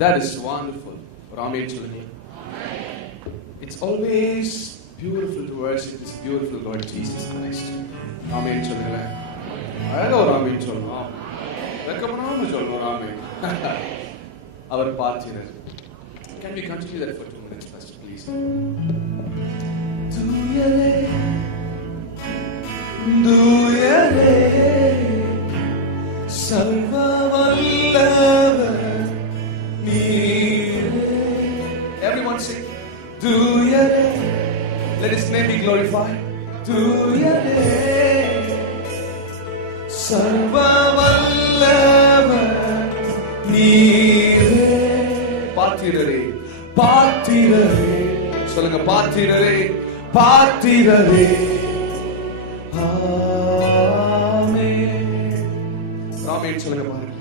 That is wonderful. Amen சொல்லுங்க. It's always beautiful to worship this beautiful Lord Jesus Christ. Amen சொல்லுங்க. அழகா ஒரு ஆமென் சொல்லணும். வெட்கப்படாம சொல்லணும் ஆமென். அவர் பார்க்கிறார். Can we continue that for 2 minutes first, please? தூயரே தூயரே சர்வ வல்லவர் நீரே. Everyone sing. தூயரே. Let his name be glorified. தூயரே சர்வ வல்லவர் நீரே. பாத்திரரே பாத்திரரே சொல்லுங்க. பாத்திரரே பாத்திரரே. ஆமென். ஆமென் சொல்லுங்க. பாருங்க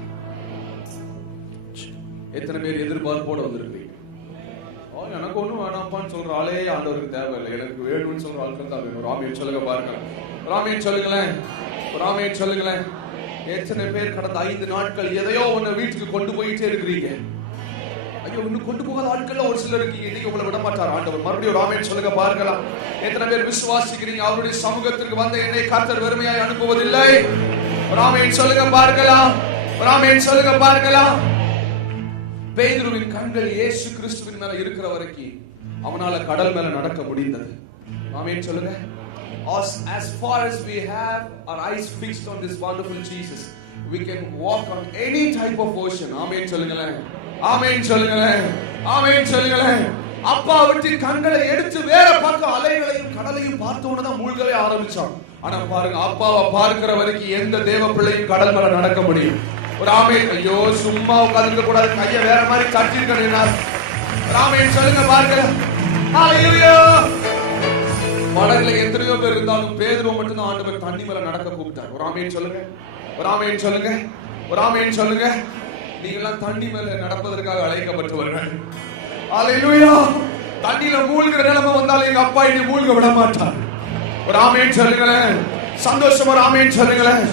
எத்தனை பேர் எதிர்பார்ப்போட வந்திருக்கீங்க. எனக்கு ஒண்ணும் வேணாப்பான்னு சொல்ற ஆளே ஆண்டவருக்கு தேவையில்லை. எனக்கு வேணும்னு சொல்ற ஆட்கள் தான் வேணும். ஆமென் சொல்லுங்க. பாருங்க ஆமென் சொல்லுங்களேன். ஆமென் சொல்லுங்களேன். எத்தனை பேர் கடந்த 5 நாட்கள் எதையோ ஒண்ணு வீட்டுக்கு கொண்டு போயிட்டே இருக்கிறீங்க. ஐயோ இன்னும் கொண்டு போகாத ஆட்கள் ஒரு சிலர் இருக்கீங்க. இன்னைக்கு உங்களை விட மாட்டார் ஆண்டவர். மறுபடியும் ஒரு ஆமென் சொல்லுங்க. பார்க்கலாம் எத்தனை பேர் விசுவாசிக்கிறீங்க அவருடைய சமூகத்திற்கு வந்த என்னை கர்த்தர் வெறுமையாய் அனுப்புவதில்லை. ஒரு ஆமென் சொல்லுங்க. பார்க்கலாம் ஒரு ஆமென் சொல்லுங்க. பார்க்கலாம் பேதுருவின் கண்கள் இயேசு கிறிஸ்துவின் மேல இருக்கிற வரைக்கும் அவனால கடல் மேல நடக்க முடிந்தது. ஆமென் சொல்லுங்க. As far as we have our eyes fixed on this wonderful Jesus, we can walk on any type of ocean. ஆமென் சொல்லுங்களேன். ஆமென் சொல்லுங்களேன். ஆமென் சொல்லுங்களேன். அப்பா விட்டு கண்களை எடுத்து வேற பக்கம் அலைகளையும் கடலையும் பார்த்தோன்னு தான் மூழ்கவே ஆரம்பிச்சான். ஆனா பாருங்க அப்பாவை பார்க்கிற வரைக்கும் எந்த தேவ பிள்ளையும் கடல் மேல நடக்க முடியும். ஒரு ஆமென். ஐயோ சும்மா உட்கார்ந்து கூடாது. கையை வேற மாதிரி தட்டிருக்கணும். ஆமென் சொல்லுங்க. பார்க்கலாம் ஹalleluya. படகுல எத்தனையோ பேர் இருந்தாலும் பேதுரு மட்டும் தான் ஆண்டவர் தண்ணி மேல நடக்க கூப்பிட்டார். ஒரு ஆமென் சொல்லுங்க. ஒரு ஆமென் சொல்லுங்க. ஒரு ஆமென் சொல்லுங்க. நீங்க எல்லாம் தண்ணி மேல நடப்பதற்காக அழைக்கப்பட்டவர்கள். ஹalleluya. தண்ணில மூழ்கிற நிலைமை வந்தாலும் எங்க அப்பா என்னை மூழ்க விட மாட்டார். ஒரு ஆமென் சொல்லுங்களேன். சந்தோஷமா ஒரு ஆமென் சொல்லுங்களேன்.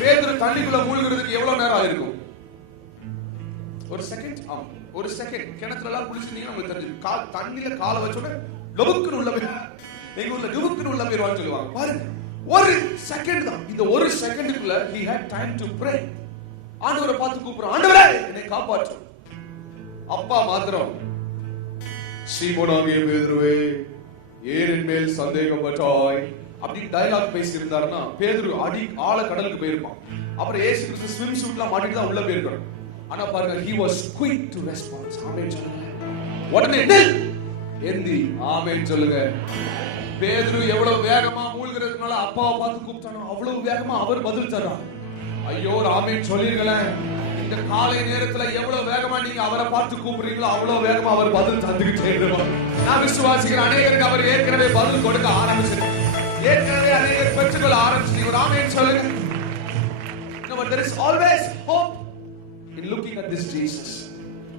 பேதுரு தண்ணிக்குள்ள மூழ்கிறதுக்கு எவ்வளவு நேரம் ஆயிருக்கும்? ஒரு செகண்ட். ஒரு செகண்ட். கிணத்துல எல்லாம் குளிச்சுட்டீங்கன்னா உங்களுக்கு தெரிஞ்சு தண்ணியில காலை வச்சோட லொபுக்குன்னு உள்ள போய் எங்க ஊர்ல லுபுக்குன்னு உள்ள போயிருவான்னு சொல்லுவாங்க. பாருங்க ஒரு செகண்ட் தான். இந்த ஒரு செகண்டுக்குள்ள he had time to pray. ஆண்டவரை பார்த்து கூப்பிடுறான். ஆண்டவரே என்னை காப்பாற்று. அப்பா மாத்திரம் சீமோனாகிய பேதுருவே ஏன் என் மேல் சந்தேகப்பட்டாய் அப்படி டயலாக் பேசி இருந்தாருன்னா பேதுரு ஆழ கடலுக்கு போயிருப்பான். அப்புறம் இயேசு கிறிஸ்து ஸ்விம் சூட்லாம் மாட்டிட்டு தான் உள்ள போயிருக்கணும். ஆனா பாருங்க he was quick to respond. ஆமென் சொல்லுங்க. உடனே எந்தி ஆமென் சொல்லுங்க. பேதுரு எவ்வளவு வேகமா மூழ்கிறதுனால அப்பாவை பார்த்து கூப்பிட்டானோ அவ்வளவு வேகமா அவர் பதில் தர்றார். ஐயோ ஆமென் சொல்லிருங்களேன். இந்த காலை நேரத்துல எவ்வளவு வேகமா நீங்க அவரை பார்த்து கூப்பிடுறீங்களோ அவ்வளவு வேகமா அவர் பதில் தந்துகிட்டே இருப்பார். நான் விசுவாசிக்கிறேன் அநேகருக்கு அவர் ஏற்கனவே பதில் கொடுக்க ஆரம்பிச்சிருக்கார். ஏற்கனவே அநேகர் பெற்றுக்கொள்ள ஆரம்பிச்சிருக்கார். ஆமென் சொல்லுங்க. But there is always hope in looking at this Jesus.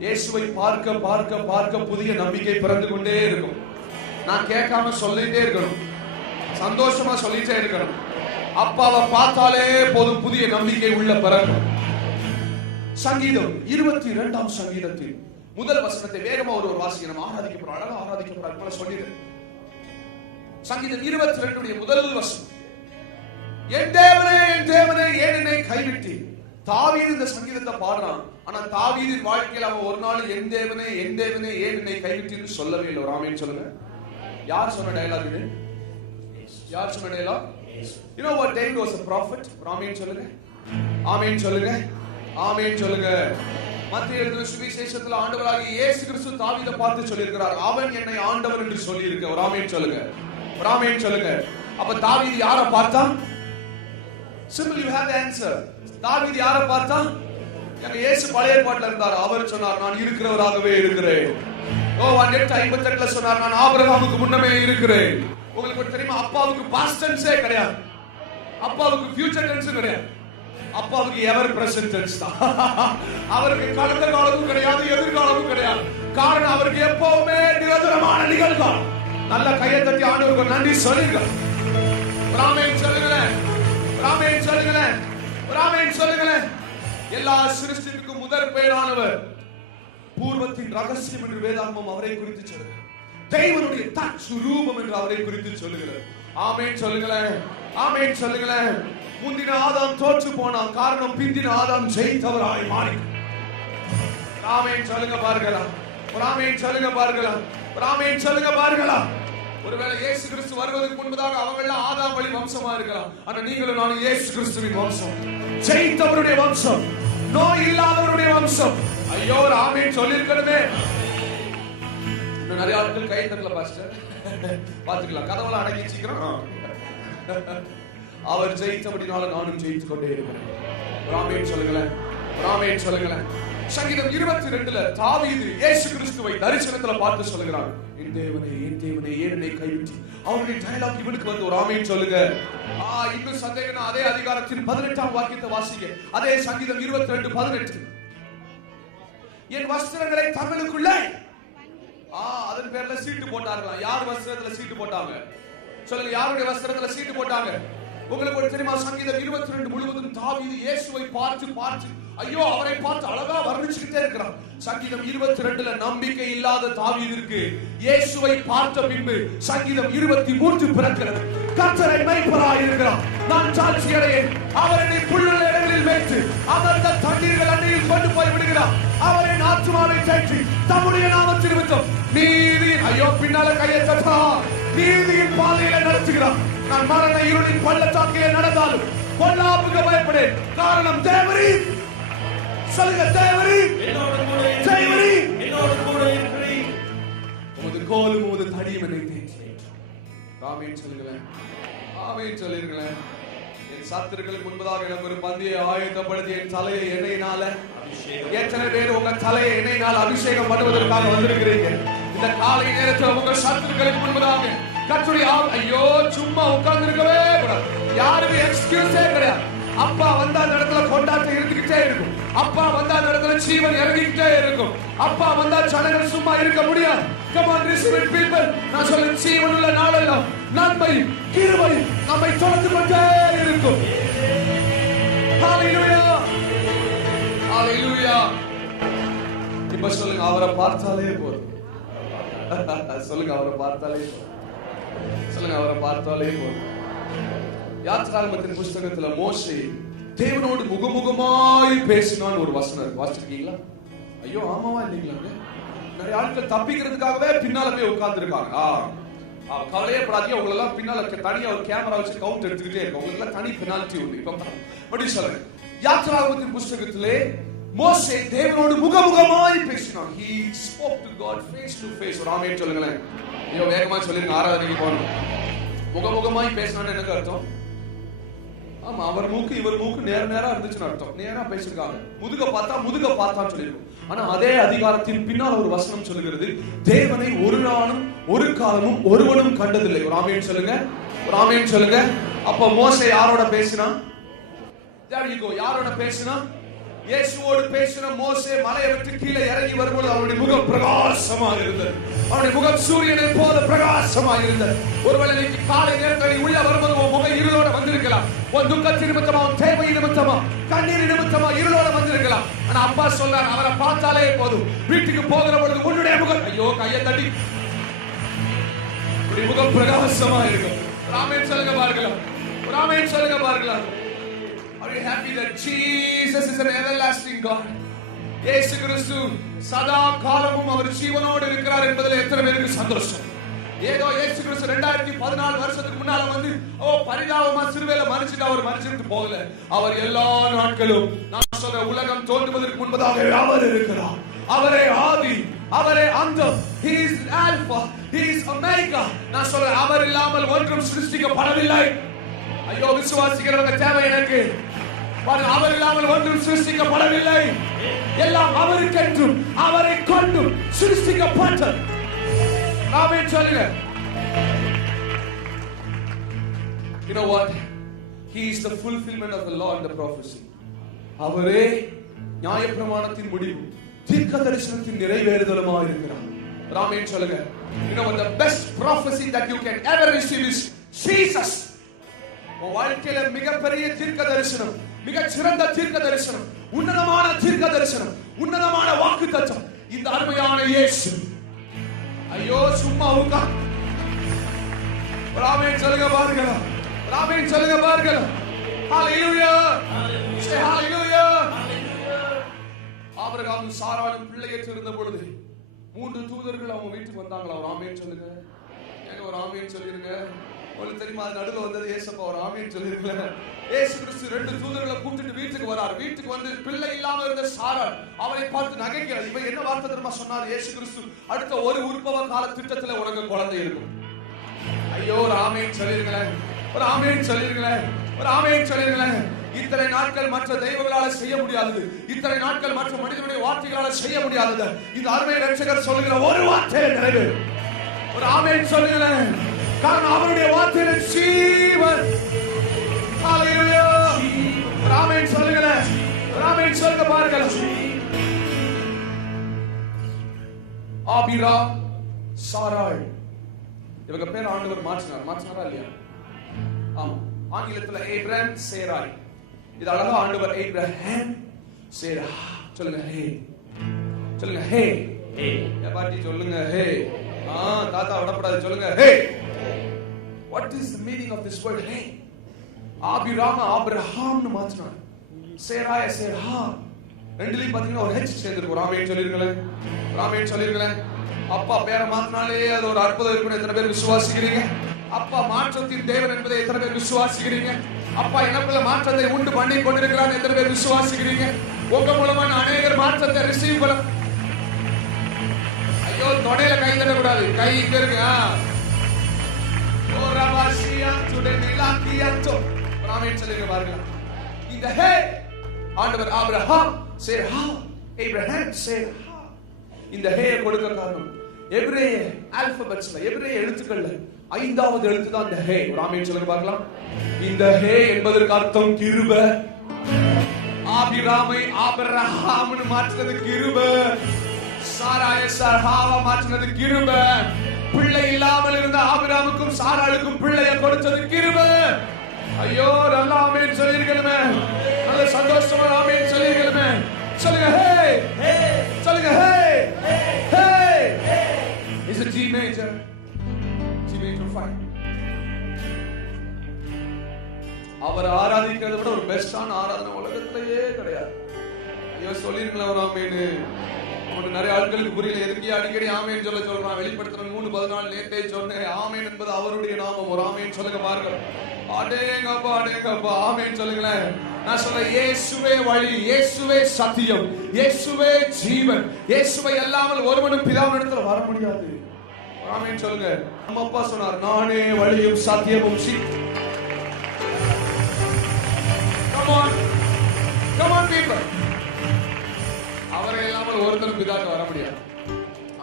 இயேசுவை பார்க்க பார்க்க பார்க்க புதிய நம்பிக்கை பிறந்து கொண்டே இருக்கும். நான் கேட்காம சொல்லிட்டே இருக்கணும். சந்தோஷமா சொல்லிட்டே இருக்கணும். அப்பாவை பார்த்தாலே போதும் புதிய நம்பிக்கை உள்ள பிறக்கும். சங்கீதம் 22ஆம் சங்கீதத்தின் முதல் வசனத்தை வேகமா ஒரு வாசிக்கணும். ஆராதிக்க போறோம். அழகா ஆராதிக்க போறோம். சொல்லிடுறேன். சங்கீதம் 22 முதல் வசனம். என் தேவனே ஏன் என்னை கைவிட்டீர். தாவீது இந்த சங்கீதத்தை பாடுறான். ஆனா தாவீதின் வாழ்க்கையில் அவன் ஒரு நாள் என் தேவனே ஏன் என்னை கைவிட்டீர்னு சொல்லவே இல்லை. ஒரு ஆமென் சொல்லுங்க. யார் சொன்ன டயலாக் இது? யார் சொன்ன dialogue? You know what David was a prophet. ஒரு ஆமென் சொல்லுங்க. ஆமென் சொல்லுங்க. ஆமென் சொல்லுங்க. மத்தேயு எழுதின சுவிசேஷத்துல ஆண்டவராகிய இயேசு கிறிஸ்து தாவீதை பார்த்து சொல்லியிருக்கிறார். அவன் என்னை ஆண்டவர் என்று சொல்லி இருக்க. ஒரு ஆமென் சொல்லுங்க. ஒரு ஆமென் சொல்லுங்க. அப்ப தாவீது யாரை பார்த்தான்? Simple, you have the answer. தாவீது யாரை பார்த்தான்? எங்க இயேசு பழைய ஏற்பாட்டில் இருந்தார். அவர் சொன்னார் நான் இருக்கிறவராகவே இருக்கிறேன். யோவான் 8:58 சொன்னார் நான் ஆபிரகாமுக்கு முன்னமே இருக்கிறேன். உங்களுக்கு தெரியுமா அப்பாவுக்கு பாஸ்ட் டென்ஸே கிடையாது. அப்பாவுக்கு ஃபியூச்சர் டென்ஸும் கிடையாது. அப்பாவுக்கு எவர் பிரசன்ட் டென்ஸ் தான். அவருக்கு கடந்த காலமும் கிடையாது எதிர்காலமும் கிடையாது. காரணம் அவருக்கு எப்பவுமே நிரந்தரமான நிகழ்காலம். நல்ல கையை தட்டி ஆண்டவருக்கு நன்றி சொல்லுங்க. ஆமென் சொல்லுங்களேன். ஆமென் சொல்லுங்களேன். ஆமென் சொல்லுங்களேன். எல்லா சிருஷ்டிக்கும் முதற் பெயரானவர் பூர்வத்தின் ரகசியம் என்று வேதாகமம் அவரை குறித்து சொல்லுகிறது. தேவனுடைய தற்சுரூபம் என்று அவரை குறித்து சொல்லுகிறது. ஆமென் சொல்லுங்களேன், ஆமென் சொல்லுங்களேன். முந்தின ஆதாம் தோற்று போனான், காரணம் பிந்தின ஆதாம் ஜெயித்தவராய் மாறி. ஆமென் சொல்லுங்க பார்க்கலாம், ஆமென் சொல்லுங்க பார்க்கலாம், ஆமென் சொல்லுங்க பார்க்கலாம். ஒருவேளை இயேசு கிறிஸ்து வருவதற்கு முன்பதாக அவங்க எல்லாம் ஆதாம் வழி வம்சமா இருக்கலாம். ஆனா நீங்களும் நானும் இயேசு கிறிஸ்துவின் வம்சம், ஜெயித்தவருடைய வம்சம், நோய் இல்லாதவருடைய வம்சம். ஐயோ ஒரு ஆமென் சொல்லிருக்கணுமே. நிறைய ஆட்கள் கை தட்டல பாஸ்டர், பாத்துக்கலாம், கதவெல்லாம் அடக்கி வச்சுக்கிறோம். அவர் ஜெயித்தபடினால நானும் ஜெயித்து கொண்டே இருக்கிறேன். ஆமென் சொல்லுங்களேன், ஆமென் சொல்லுங்களேன். சங்கீதம் 22ல தாவீது இயேசு கிறிஸ்துவை தரிசனத்துல பார்த்து சொல்லுகிறார், என் தேவனே என் தேவனே ஏன் என்னை கைவிட்டு. அவருடைய டயலாக் இவனுக்கு வந்து ஒரு ஆமென் சொல்லுங்க. இன்னும் சந்தேகம், அதே அதிகாரத்தின் 18ஆம் வாக்கியத்தை வாசிங்க. அதே சங்கீதம் 22:18. என் வஸ்திரங்களை தங்களுக்குள்ளே, அதன் பேர்ல சீட்டு போட்டார்களாம். யார் வஸ்திரத்துல சீட்டு போட்டாங்க சொல்லுங்க, யாருடைய வஸ்திரத்துல சீட்டு போட்டாங்க? உங்களுக்கு ஒரு தெரியுமா? சங்கீதம் 22 முழுவதும் தாவீது இயேசுவை பார்த்து பார்த்து, ஐயோ அவரை பார்த்து அழகா வர்ணிச்சுக்கிட்டே இருக்கிறான். சங்கீதம் 22ல நம்பிக்கை இல்லாத தாவீதிற்கு இயேசுவை பார்த்த பின்பு சங்கீதம் 23 பிறக்கிறது. கர்த்தரை மேய்ப்பராய் இருக்கிறார், நான் சாட்சி அடையேன். அவர் என்னை புல்லுள்ள இடங்களில் வைத்து அமர்ந்த தண்ணீர்கள் அண்டையில் கொண்டு போய் விடுகிறார். அவரை ஆத்துமாவை தேற்றி தம்முடைய நாமத்தின் நிமித்தம் நீதியின், ஐயோ பின்னால கையை தட்டா, நீதியின் பாதையில நடத்துகிறார். நான் மரண இருளின் பள்ளத்தாக்கிலே நடந்தாலும் பொல்லாப்புக்கு பயப்படேன், காரணம் தேவரீர். சொல்லுங்க, தேவரீர் என்னோடு கூட இருக்கிறீர். உமது கோலும் உமது தடியும் என்னை தேற்றி. ஆமென் சொல்லுங்களேன், ஆமென் சொல்லுங்களேன். என் சத்துருக்களுக்கு முன்பதாக எனக்கு ஒரு பந்தியை ஆயத்தப்படுத்தி என் தலையை எண்ணெயினால, எத்தனை பேர் உங்க தலையை எண்ணெயினால அபிஷேகம் பண்ணுவதற்காக வந்திருக்கிறீங்க? இந்த காலை நேரத்தில் உங்க சத்துருக்களுக்கு முன்பதாக கர்த்தருடைய ஐயோ சும்மா உட்கார்ந்து இருக்கவே கூடாது. யாருமே எக்ஸ்கியூஸே கிடையாது. அப்பா வந்தா அந்த இடத்துல கொண்டாட்டம் இருந்துகிட்டே இருக்கும். அப்பா வந்தா அந்த இடத்துல ஜீவன் இறங்கிக்கிட்டே இருக்கும். அப்பா வந்தா ஜனங்கள் சும்மா இருக்க முடியாது. Come on, receive it people. நான் சொல்ல ஜீவன் உள்ள நாளெல்லாம் நன்மை கிருபை நம்மை தொடர்ந்து கொண்டே இருக்கும். ஹalleluya, ஹalleluya. இப்ப சொல்லுங்க, அவரை பார்த்தாலே போதும். சொல்லுங்க, அவரை பார்த்தாலே போதும். சொல்லுங்க, அவரை பார்த்தாலே போதும். யாத்ராகமத்தின் புஸ்தகத்துல மோசே தேவனோடு முகமுகமாய் பேசினான் ஒரு வசனம் வாசிச்சிருக்கீங்களா? ஐயோ ஆமாவா இல்லைங்களா? நிறைய ஆட்கள் தப்பிக்கிறதுக்காகவே பின்னால போய் உட்கார்ந்து இருக்காங்க. கவலையே படாதீங்க, உங்களை எல்லாம் பின்னால தனியா ஒரு கேமரா வச்சு கவுண்ட் எடுத்துக்கிட்டே இருக்கு. உங்களுக்கு எல்லாம் தனி பெனால்டி உண்டு. இப்ப அப்படி சொல்றேன். யாத்ராகமத்தின் புஸ்தகத்திலே மோசே தேவனோடு முகமுகமாய் பேசினான். He spoke to God face to face. ஒரு ஆமென் சொல்லுங்களேன். ஐயோ வேகமா சொல்லிருங்க, ஆராதனைக்கு போகணும். முகமுகமாய் பேசினான்னு எனக்கு அர்த்தம்? ஆமா, அவர் மூக்கு இவர் மூக்கு நேரா இருந்துச்சுன்னு அர்த்தம். நேரா பேசிருக்காங்க. முதுக பார்த்தான்னு சொல்லிருக்கும். ஆனா அதே அதிகாரத்தின் பின்னால் ஒரு வசனம் சொல்லுகிறது, தேவனை ஒரு நாளும் ஒரு காலமும் ஒருவனும் கண்டதில்லை. ஒரு ஆமென் சொல்லுங்க, ஒரு ஆமென் சொல்லுங்க. அப்ப மோசே யாரோட பேசினா? There you go. யாரோட பேசினா? இயேசுவோடு பேசின மோசே மலையை விட்டு கீழே இறங்கி வரும்போது அவருடைய முகம் பிரகாசமாக இருந்தது. அவருடைய முகம் சூரியனை போல பிரகாசமாக இருந்தது. ஒருவேளை நீ காலை நேரத்தில் உள்ள வரும்போது உன் முகம் இருளோட வந்திருக்கலாம். உன் துக்கத்தின் நிமித்தமா, உன் தேவை நிமித்தமா, கண்ணீர் நிமித்தமா இருளோட வந்திருக்கலாம். ஆனா அப்பா சொல்றார், அவரை பார்த்தாலே போதும். வீட்டுக்கு போகிற பொழுது உன்னுடைய முகம், ஐயோ கையை தட்டி முகம் பிரகாசமா இருக்கும். ஆமென் சொல்லுங்க பார்க்கலாம், ஆமென் சொல்லுங்க பார்க்கலாம். Are you happy that Jesus is an everlasting God? இயேசு கிறிஸ்து சதா காலமும் அவர் ஜீவனோடு இருக்கிறார் என்பதில் எத்தனை பேருக்கு சந்தோஷம்? ஏதோ இயேசு கிறிஸ்து 2014 வருஷத்துக்கு முன்னால வந்து பரிதாபமா சிறுவேல மரிச்சிட்டு அவர் மரிச்சிட்டு போகல. அவர் எல்லா நாட்களும், நான் சொல்ற உலகம் தோன்றுவதற்கு முன்பதாக அவர் இருக்கிறார். அவரே ஆதி, அவரே அந்தம். He is Alpha, He is Omega. நான் சொல்ற அவர் இல்லாமல் ஒன்றும் சிருஷ்டிக்கப்படவில்லை. ஐயோ விசுவாசிக்கிறவங்க தேவை எனக்கு. அவர் இல்லாமல் ஒன்றும் சிருஷ்டிக்கப்படவில்லை. எல்லாம் அவருக்கென்றும் அவரை கொண்டும் சிருஷ்டிக்கப்பட்டது. ஆமென் சொல்லுங்க. You know what? He is the fulfillment of the law and the prophecy. அவரே நியாயப்பிரமாணத்தின் முடிவு, தீர்க்கதரிசனத்தின் நிறைவேறுதலுமாக இருக்கிறார். ஆமென் சொல்லுங்க. You know what the best prophecy that you can ever receive is Jesus. வாழ்க்கையில மிகப்பெரிய தீர்க்க தரிசனம், மிகச் சிறந்த தீர்க்க தரிசனம், உன்னதமான தீர்க்க தரிசனம், உன்னதமான வாக்குத்தத்தம், இந்த இயேசு. ஐயோ சும்மா உட்கா. ஆமென் சொல்லுங்க பாருங்க. ஆமென் சொல்லுங்க பாருங்க. ஹalleluya. say hallelujah. ஆபிரகாமும் சாராளும் பிள்ளையற்றிருந்த பொழுது 3 தூதர்கள் அவங்க வீட்டுக்கு வந்தாங்களா? ஒரு ஆமென் சொல்லுங்க. ஏங்க ஒரு ஆமென் சொல்லிருங்க. உங்களுக்கு தெரியுமா அது நடுவுல வந்தது ஏசப்பா? ஒரு ஆமென் சொல்லிருங்க. இயேசு கிறிஸ்து 2 தூதர்களை கூட்டிட்டு வீட்டுக்கு வரார். வீட்டுக்கு வந்து பிள்ளை இல்லாம இருந்த சாராள் அவரை பார்த்து நகைக்கிறார். இவன் என்ன வார்த்தை தெரியுமா சொன்னார் இயேசு கிறிஸ்து? அடுத்த ஒரு உற்பவ கால திட்டத்துல உனக்கு குழந்தை இருக்கும். ஐயோ ஒரு ஆமென் சொல்லிருங்களேன். ஒரு ஆமென் சொல்லிருங்களேன். ஒரு ஆமென் சொல்லிருங்களேன். இத்தனை நாட்கள் மற்ற தெய்வங்களால செய்ய முடியாதது, இத்தனை நாட்கள் மற்ற மனிதனுடைய வார்த்தைகளால செய்ய முடியாதது இந்த அருமை ரட்சகர் சொல்லுகிற ஒரு வார்த்தையில நிறைவேறும். ஒரு ஆமென் சொல்லுங்களேன். காரணம் அவருடைய வார்த்தையில ஜீவன். ஹalleluya. ஒரு ஆமென் சொல்லுங்களேன். ஒரு ஆமென் சொல்லுங்க பாருங்க. ஆபிராம் சாராள் இவங்க பேர் ஆண்டவர் மாற்றினாரா இல்லையா? ஆமா. ஆங்கிலத்துல ஏப்ரஹாம் சேராய். இது அழகா ஆண்டவர் ஏப்ரஹாம் சேரா. சொல்லுங்க ஹே. சொல்லுங்க ஹே. ஹே. பாட்டி சொல்லுங்க ஹே. தாத்தா விடப்படாது. சொல்லுங்க ஹே. What is the meaning of this word hey? Abram ஆபிரஹாம்னு மாத்தினார். சேராய சேரா. ரெண்டுலயும் பாத்தீங்கன்னா ஒரு ஹெச் சேர்ந்திருக்கு. ஒரு ஆமென் சொல்லிருங்களேன். ஒரு ஆமென் சொல்லிருங்களேன். அப்பா பேரை மாத்தினாலே அது ஒரு அற்புதம் இருக்குன்னு எத்தனை பேர் விசுவாசிக்கிறீங்க? அப்பா மாற்றத்தின் தேவன் என்பதை எத்தனை பேர் விசுவாசிக்கிறீங்க? அப்பா எனக்குள்ள மாற்றத்தை உண்டு பண்ணி கொண்டிருக்கிறார் எத்தனை பேர் விசுவாசிக்கிறீங்க? உங்க மூலமா அநேகர் மாற்றத்தை ரிசீவ் பண்ண. ஐயோ தொடையில கை தட்டக்கூடாது. கை இங்க இருக்கு. ஓ ரபாசியா டுடே நிலாக்கியாச்சோ. ஆமென் சொல்லுங்க பாருங்க. இந்த ஹே ஆண்டவர் ஆபிரகாம் சேரா ஏப்ரஹாம் சேரா இந்த ஹே கொடுக்க காரணம் எபிரேய ஆல்பபெட்ஸ்ல எபிரேய எழுத்துக்கள்ல 5வது எழுத்து தான் இந்த ஹே. ஒரு ஆமென் சொல்லுங்க பார்க்கலாம். இந்த ஹே என்பதற்கு அர்த்தம் கிருபை. ஆபிராமை ஆபிரகாம்னு மாற்றினது கிருபை. சாராய சாராவா மாற்றினது கிருபை. பிள்ளை இல்லாமல் இருந்த ஆபிராமுக்கும் சாராளுக்கும் பிள்ளையை கொடுத்தது கிருபை. ஐயோ நல்ல ஆமென் சொல்லிருக்கணுமே. நல்ல சந்தோஷமா ஆமென் சொல்லிருக்கணுமே. சொல்லுங்க ஹே. சொல்லுங்க ஹே. ஹே. Is it G major? G major 5. அவர் ஆராதிக்கிறதை விட ஒரு பெஸ்டான ஆராதனை உலகத்திலேயே கிடையாது. ஐயோ சொல்லிருங்களா ஒரு ஆமென். உங்களுக்கு நிறைய ஆட்களுக்கு புரியல. எதுக்கு அடிக்கடி ஆமென் சொல்றான்? வெளிப்படுத்துற 3:14 நேத்தே சொன்னேன். ஆமென் என்பது அவருடைய நாமம். ஒரு ஆமென் சொல்லுங்க பாருங்க. அடேங்கப்பா அடேங்கப்பா ஆமென் சொல்லுங்களேன். நான் சொல்றேன் இயேசுவே வழி, இயேசுவே சத்தியம், இயேசுவே ஜீவன். இயேசுவை அல்லாமல் ஒருவனும் பிதாவினிடத்தில் வர முடியாது. ஆமென் சொல்லுங்க. நம்ம அப்பா சொன்னார் நானே வழியும் சத்தியமும். Come on. Come on people. அவரை இல்லாமல் ஒருத்தரும் பிதாவுக்கு வர முடியாது.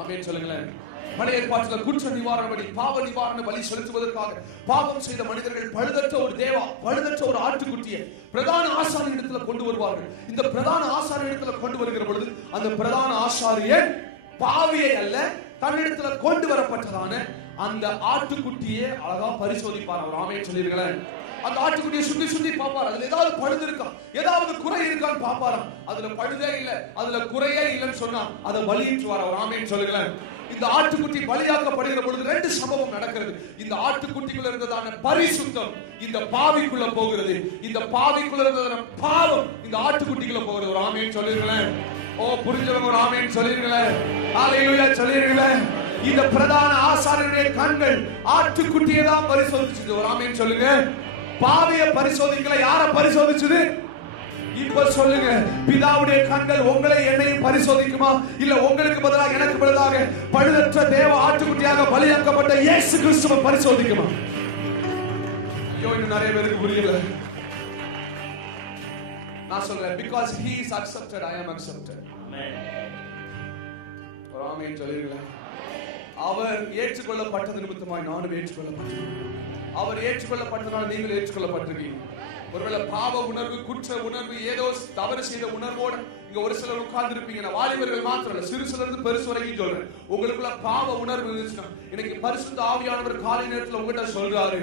ஆமென் சொல்லுங்களேன். பழைய ஏற்பாட்டில் குற்ற நிவாரண பலி, பாவ நிவாரண பலி செலுத்துவதற்காக பாவம் செய்த மனிதர்கள் பழுதற்ற ஒரு ஆட்டுக்குட்டியை பிரதான ஆசாரியனிடத்தில் கொண்டு வருவார்கள். இந்த பிரதான ஆசாரியனிடத்தில் கொண்டு வருகிற பொழுது அந்த பிரதான ஆசாரியன் பாவியை அல்ல, தன்னிடத்துல கொண்டு வரப்பட்டதான அந்த ஆட்டுக்குட்டியை அழகா பரிசோதிப்பார். அவர் ஆமென் சொல்லிருங்களேன். அந்த ஆட்டுக்குட்டியை சுத்தி பார்ப்பார். அதுல ஏதாவது பழுது இருக்கா, ஏதாவது குறை இருக்கான்னு பார்ப்பாராம். அதுல பழுதே இல்ல, அதுல குறையே இல்லைன்னு சொன்னா அதை பலியிட்டுவார். அவர் ஆமென் சொல்லுங்களேன். இந்த ஆட்டுக்குட்டி பலியாக்கப்படுகிற பொழுது 2 சம்பவம் நடக்கிறது. இந்த ஆட்டுக்குட்டிக்குள்ள இருந்ததான பரிசுத்தம் இந்த பாவிக்குள்ள போகிறது. இந்த பாவிக்குள்ள இருந்ததான பாவம் இந்த ஆட்டுக்குட்டிக்குள்ள போகிறது. ஒரு ஆமென் சொல்லிருங்களேன். ஓ புரிஞ்சவங்க ஒரு ஆமென் சொல்லிருங்களேன். ஹalleluya சொல்லிருங்களேன். இந்த பிரதான ஆசாரியருடைய கண்கள் ஆட்டுக்குட்டியை தான் பரிசோதிச்சது. ஒரு ஆமென் சொல்லுங்க. பாவியை பரிசோதிக்கல, யாரை பரிசோதிச்சது? இப்ப சொல்லுங்க, பிதாவுடைய கண்கள் உங்களை என்னையும் பரிசோதிக்குமா? இல்ல உங்களுக்கு பதிலாக எனக்கு பதிலாக பழுதற்ற தேவ ஆட்டுக்குட்டியாக பலியாக்கப்பட்ட இயேசு கிறிஸ்துவை பரிசோதிக்குமா? ஐயோ இன்னும் நிறைய பேருக்கு புரியல. நான் சொல்றேன் because he is accepted I am accepted. Amen. ஒரு ஆமென் சொல்லுங்களேன். அவர் ஏற்றுக்கொள்ளப்பட்டது நிமித்தமாய் நானும் ஏற்றுக்கொள்ளப்பட்டேன். அவர் ஏற்றுக்கொள்ளப்பட்டதால் நீங்கள் ஏற்றுக்கொள்ளப்பட்டிருக்கீங்க. ஒருவேளை பாவ உணர்வு, குற்ற உணர்வு, ஏதோ தவறு செய்த உணர்வோடு இங்க ஒரு சிலர் உட்கார்ந்து இருப்பீங்க. வாலிபர்கள் மாத்திரம் இல்ல, சிறு சிலர் இருந்து பெருசு வரைக்கும் சொல்றேன். உங்களுக்குள்ள பாவ உணர்வு இருந்துச்சுன்னா இன்னைக்கு பரிசுத்த ஆவியானவர் காலை நேரத்தில் உங்ககிட்ட சொல்றாரு,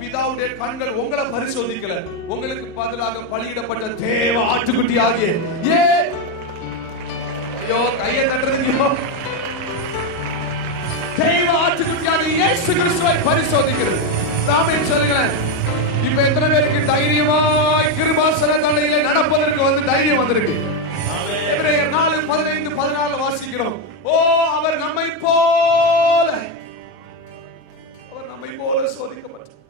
பிதாவுடைய கண்கள் உங்களை பரிசோதிக்கல, உங்களுக்கு பதிலாக பலியிடப்பட்ட தேவ ஆட்டுக்குட்டி ஆகிய ஐயோ கையை தட்டுறீங்க. இயேசு கிறிஸ்துவை பரிசோதிக்கிறது. ஆமென் சொல்லுங்களேன். இப்ப எத்தனை பேருக்கு தைரியமாய் கிருபாசன தண்டையிலே நடப்பதற்கு தைரியம் வந்திருக்கு? எபிரேயர் 4:15-14 வாசிக்கிறோம். ஓ அவர் நம்மை போல சோதிக்கப்பட்டார்,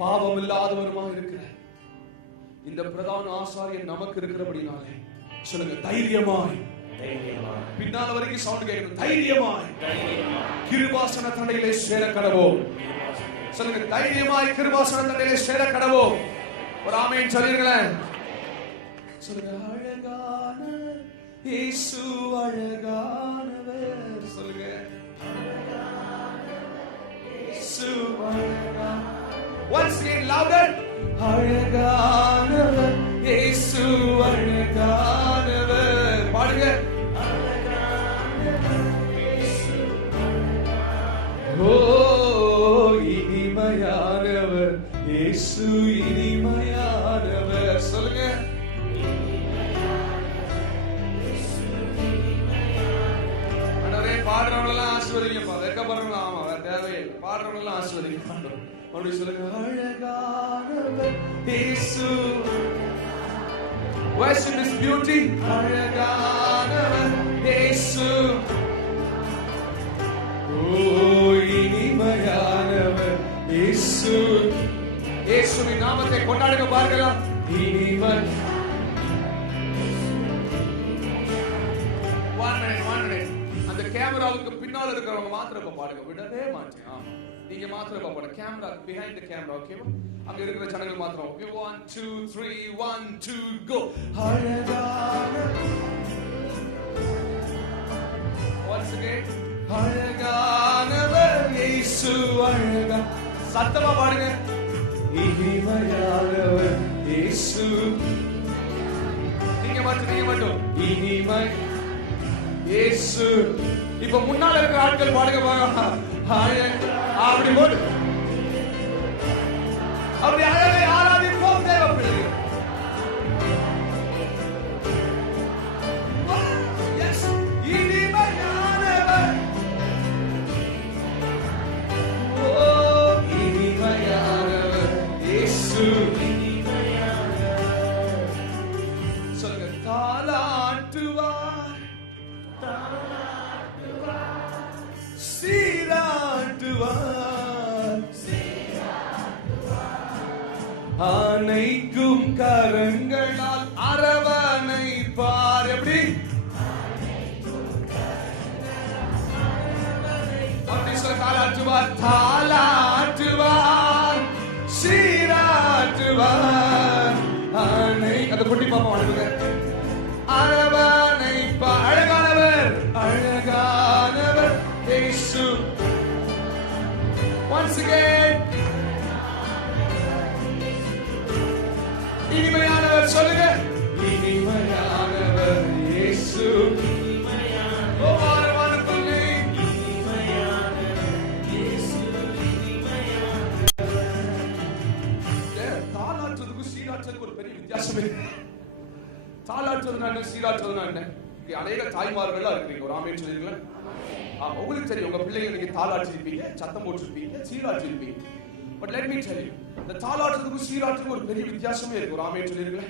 பாவம் இல்லாதவருமாக இருக்கிற இந்த பிரதான ஆசாரியன் நமக்கு இருக்கிறபடினாலே சொல்லுங்க, தைரியமாய். பின்னால வரைக்கும் சவுண்ட் கேட்கணும். தைரியமாய் கிருபாசன தண்டையிலே சேர கடவோம். சொல்லுங்க, தைரியமாய் கிருபாசன தண்டையிலே சேர கடவோம். ஒரு ஆமென் சொல்லுங்களேன். சொல்லுங்க, அழகான இயேசு அழகானவர். சொல்லுங்க, இயேசு அழகானவர். Once again louder. அழகானவர் இயேசு அழகானவர். பாடுங்க. ஓ இனிமையானவர் இயேசு இனிமையானவர். சொல்லுங்க, அடரே பாடுறவங்களெல்லாம் ஆசீர்வதிங்கப்பா. வெட்கப்படுறவங்க ஆமா வேற தேவையில்லை. பாடுறவங்களெல்லாம் ஆசீர்வதிங்க. அப்படி சொல்லுங்க, அழகானவர் இயேசு. Worship is beauty. அழகானவர் இயேசு. ஓ இனிமையானவர் இயேசு. இயேசுவின் நாமத்தை கொண்டாடுங்க பார்க்கலாம். இனிமை. one minute. அந்த கேமராவுக்கு பின்னால இருக்கிறவங்க மாத்திரம் பாடுங்க, விடவே மாட்டேன். நீங்க மாத்திரம் பாடுங்க. Camera behind the camera, okay? அங்க இருக்கிற ஜனங்கள் மாத்திரம். 1 2 3 1 2 go. Once again. அழகானவர் இயேசு அழகா. சத்தமா பாடுங்க. இனிமையானவர் இயேசு. நீங்க மட்டும் இனிமை இயேசு. இப்ப முன்னால இருக்கிற ஆட்கள் பாடுங்க பாருங்க. அப்படி போடு. அப்படி அழகை ஆராதிப்போம் தேவ பிள்ளைகள். Yes, இனிமையானவர். ஓ இனிமையானவர் இயேசு. சொல்லுங்க, தாலாட்டுவார் சீராட்டுவார் அனைக்கும் கரங்களால் அரவணைப்பார். எப்படி அப்படி சொல்ல, தாலாட்டுவார் சீராட்டுவார் அனை. அந்த குட்டி பாப்பா வணங்குங்க. அரவணைப்பார். அழகானவர் இயேசு. Once again. இனிமையானவர். சொல்லுங்க, இனிமையானவர் இயேசு. தாலாட்டுறதுக்கும் சீராட்டுறதுக்கு ஒரு பெரிய வித்தியாசம் இருக்கு. தாலாட்டுறதுனா என்ன, சீராட்டுறதுனா என்ன? அநேக தாய்மார்கள்லாம் இருக்கிறீங்க. ஒரு ஆமென் சொல்லிருக்கீங்களா? உங்களுக்கு தெரியும், உங்க பிள்ளைங்க நீங்க தாலாட்டிருப்பீங்க, சத்தம் போட்டிருப்பீங்க, சீராட்டிருப்பீங்க. But let me tell you, இந்த தாலாட்டுறதுக்கும் சீராட்டுறதுக்கும் ஒரு பெரிய வித்தியாசமே இருக்கு. ஒரு ஆமென் சொல்லிருக்கீங்களா?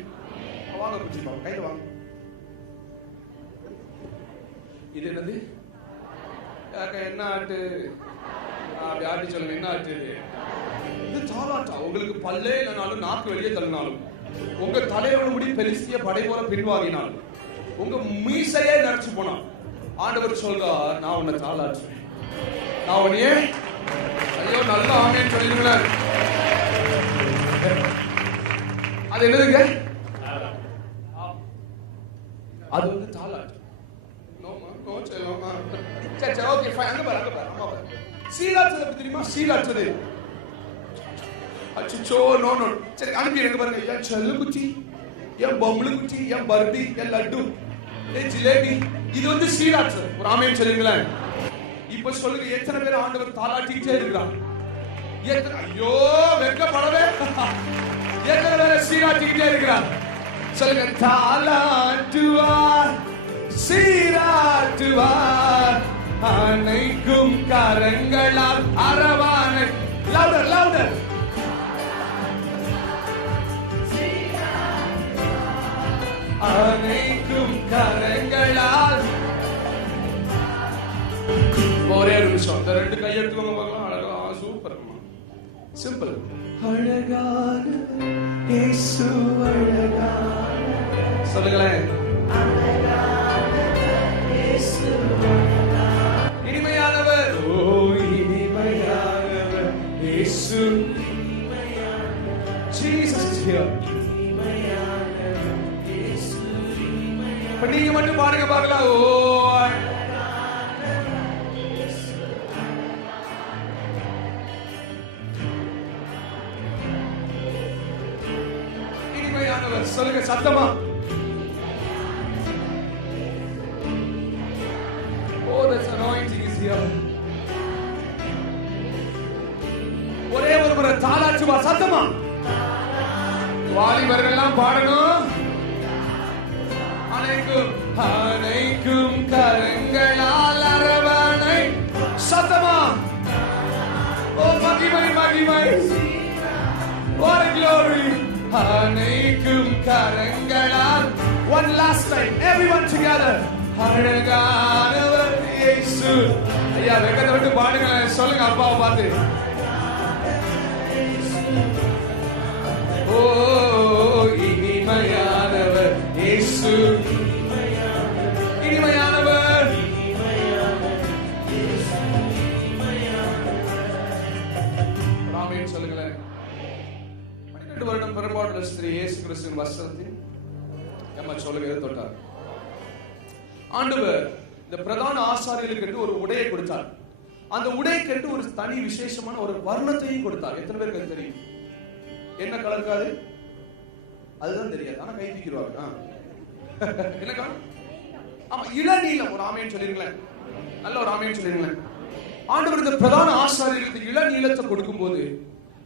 வாங்க குச்சி பாப்பா, கையில வாங்க. இது என்னது? என்ன ஆட்டு? அப்படி ஆட்டி சொல்லுங்க, என்ன ஆட்டு இது? இது தாலாட்டா. உங்களுக்கு பல்லே இல்லைனாலும், நாக்கு வெளியே தள்ளினாலும், உங்க தலையோட முடி பெருசிய படை போல பின்வாங்கினாலும், உங்க மீசையே நடிச்சு போனா, ஆண்டவர் சொல்றார், நான் உன்னை தாளாற்றுவேன். நான் உன்னையே. ஐயோ நல்ல ஆமென் சொல்லிருங்களேன். அது என்னதுங்க? அது தாளாட்டு. சரி ஓகே ஃபைன். அங்க பாரு அம்மா பாரு. சீலாட்டுறது எப்படி தெரியுமா? சீலாட்டுறது அச்சோ நோ நோ. சரி அனுப்பி எனக்கு பாருங்க. என் செல்ல குச்சி, என் பொம்பளை குச்சி, என் பர்பி, என் லட்டு, என் ஜிலேபி. இது சீலாட்டுறது. ஒரு ஆமென் சொல்லுங்களேன். இப்ப சொல்லுங்க, எத்தனை பேர் ஆண்டவர் தாளாட்டிக்கிட்டே இருக்கிறார்? ஐயோ வெட்கப்படவே. எத்தனை பேர் சீராட்டிக்கிட்டே இருக்கிறார்? சொல்லுங்க, தாளாட்டுவார் சீராட்டுவார் அனைக்கும் கரங்களால் அரவானை. Louder louder. அணைக்கும் கரங்களால். ஒரே ஒரு நிமிஷம் இந்த ரெண்டு கையெடுத்துக்கோங்க பார்க்கலாம். அழகா சூப்பர் சிம்பிள். அழகான இயேசு அழகான. சொல்லுங்களேன். இனிமையானவர். ஓ இனிமையானவர் இயேசு. Jesus is here. இப்ப நீங்க மட்டும் பாருங்க பார்க்கலாம். ஓ இனிமையானவர். சொல்லுங்க சத்தமா. Oh, this anointing is here. ஒரே ஒரு முறை தாளாச்சுவா சத்தமா. வாலிபர்கள் எல்லாம் பாடணும். அனைக்கும் அனைக்கும் கரங்களால் அரவணை. சத்தமா. ஓ மகிமை மகிமை. What a glory. அனைக்கும் கரங்களால். One last time, everyone together. அழகானவர் இயேசு. ஐயா வெக்கத்தை விட்டு பாடுங்க. சொல்லுங்க அப்பாவை பார்த்து. ஓ இனிமையானவர் இயேசு. இனிமையானவர். ஆமென் சொல்லுங்களேன். 12 வருடம் பெரும்பாடுள்ள ஸ்திரீ இயேசு கிறிஸ்துவின் வஸ்திரத்தில் நம்ம சொல்லுகிறது தொட்டார். ஆண்டவர் இந்த பிரதான ஆசாரியர்களுக்கு ஒரு உடையை கொடுத்தார். அந்த உடைக்கு ஒரு தனி விசேஷமான ஒரு வர்ணத்தையும் கொடுத்தார். எத்தனை பேருக்கு தெரியும் என்ன கலர்? அதுதான் தெரியாது. ஆனா கை தூக்கிடுவாங்க. என்ன கலர்? ஆமா இளநீலம். ஒரு ஆமேன்னு சொல்லிருங்களேன். நல்ல ஒரு ஆமேன்னு சொல்லிருங்களேன். ஆண்டவர் இந்த பிரதான ஆசாரியர்களுக்கு இளநீலத்தை கொடுக்கும் போது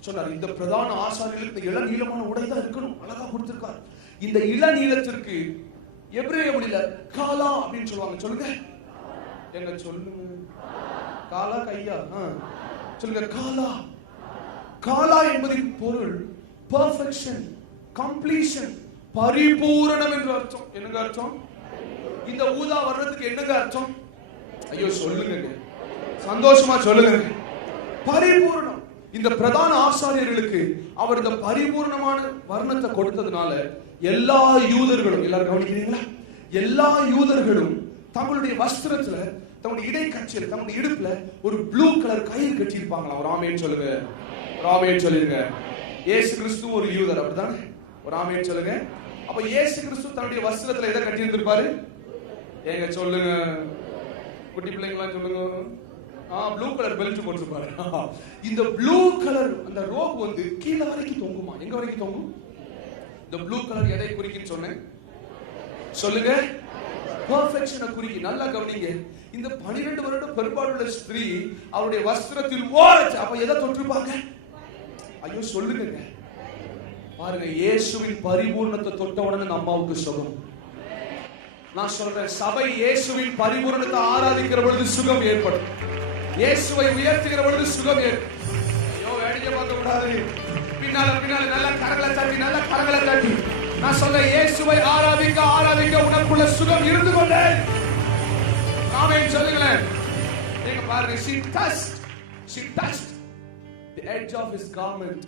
சொன்னார், இந்த பிரதான ஆசாரியர்களுக்கு இளநீலமான உடை தான் இருக்கணும். அழகா கொடுத்திருக்கார். இந்த இளநீலத்திற்கு எபிரேய மொழியில காலா அப்படின்னு சொல்லுவாங்க. சொல்லுங்க. எங்க சொல்லுங்க. காலா கையா சொல்லுங்க. காலா. காலா என்பதின் பொருள் பெர்ஃபெக்ஷன், கம்ப்ளீஷன், பரிபூரணம் என்று அர்த்தம். என்னங்க அர்த்தம்? இந்த ஊதா வர்றதுக்கு என்னங்க அர்த்தம்? ஐயோ சொல்லுங்க, சந்தோஷமா சொல்லுங்க. பரிபூரணம். இந்த பிரதான ஆசாரியர்களுக்கு அவர் இந்த பரிபூர்ணமான வர்ணத்தை கொடுத்ததுனால எல்லா யூதர்களும், எல்லாரும் கவனிக்கிறீங்களா, எல்லா யூதர்களும் தங்களுடைய வஸ்திரத்துல, தங்களுடைய இடைக்கச்சில, தங்களுடைய இடுப்புல ஒரு ப்ளூ கலர் கயிறு கட்டி இருப்பாங்களா? ஒரு ஆமேன் சொல்லுங்க. ஒரு ஆமேன் சொல்லுங்க. இயேசு கிறிஸ்து ஒரு யூதர், அப்படிதானே? ஒரு ஆமேன் சொல்லுங்க. அப்ப இயேசு கிறிஸ்து தன்னுடைய வஸ்திரத்துல எதை கட்டி இருந்திருப்பாரு? ஏங்க சொல்லுங்க, குட்டி பிள்ளைங்களா சொல்லுங்க. ப்ளூ கலர் பெல்ட் போட்டிருப்பாரு. இந்த ப்ளூ கலர் அந்த ரோப் வந்து கீழே வரைக்கும் தொங்குமா? எங்க வரைக்கும் தொங்கும்? இந்த ப்ளூ கலர் எதை குறிக்குன்னு சொன்னேன்? சொல்லுங்க. பெர்ஃபெக்ஷனை குறிக்கி. நல்லா கவனிங்க. இந்த 12 வருடம் பெரும்பாலுள்ள ஸ்திரீ அவருடைய வஸ்திரத்தில் ஓரச்சு. அப்ப எதை தொட்டிருப்பாங்க? ஐயோ சொல்லுங்க. பாருங்க, இயேசுவின் பரிபூர்ணத்தை தொட்ட உடனே நம்ம அம்மாவுக்கு சுகம். நான் சொல்றேன், சபை இயேசுவின் பரிபூர்ணத்தை ஆராதிக்கிற பொழுது சுகம் ஏற்படும். இயேசுவை உயர்த்துகிற பொழுது சுகம் ஏற்படும். ஐயோ வேடிக்கை பார்க்க கூடாது. பின்னால பின்னால நல்ல கரங்களை தட்டி, நல்ல கரங்களை தட்டி. நான் சொல்றேன், இயேசுவை ஆராதிக்க ஆராதிக்க உனக்குள்ள சுகம் இருந்து கொண்டே. ஆமென் சொல்லுங்களேன். நீங்க பாருங்க, she touched the edge of his garment.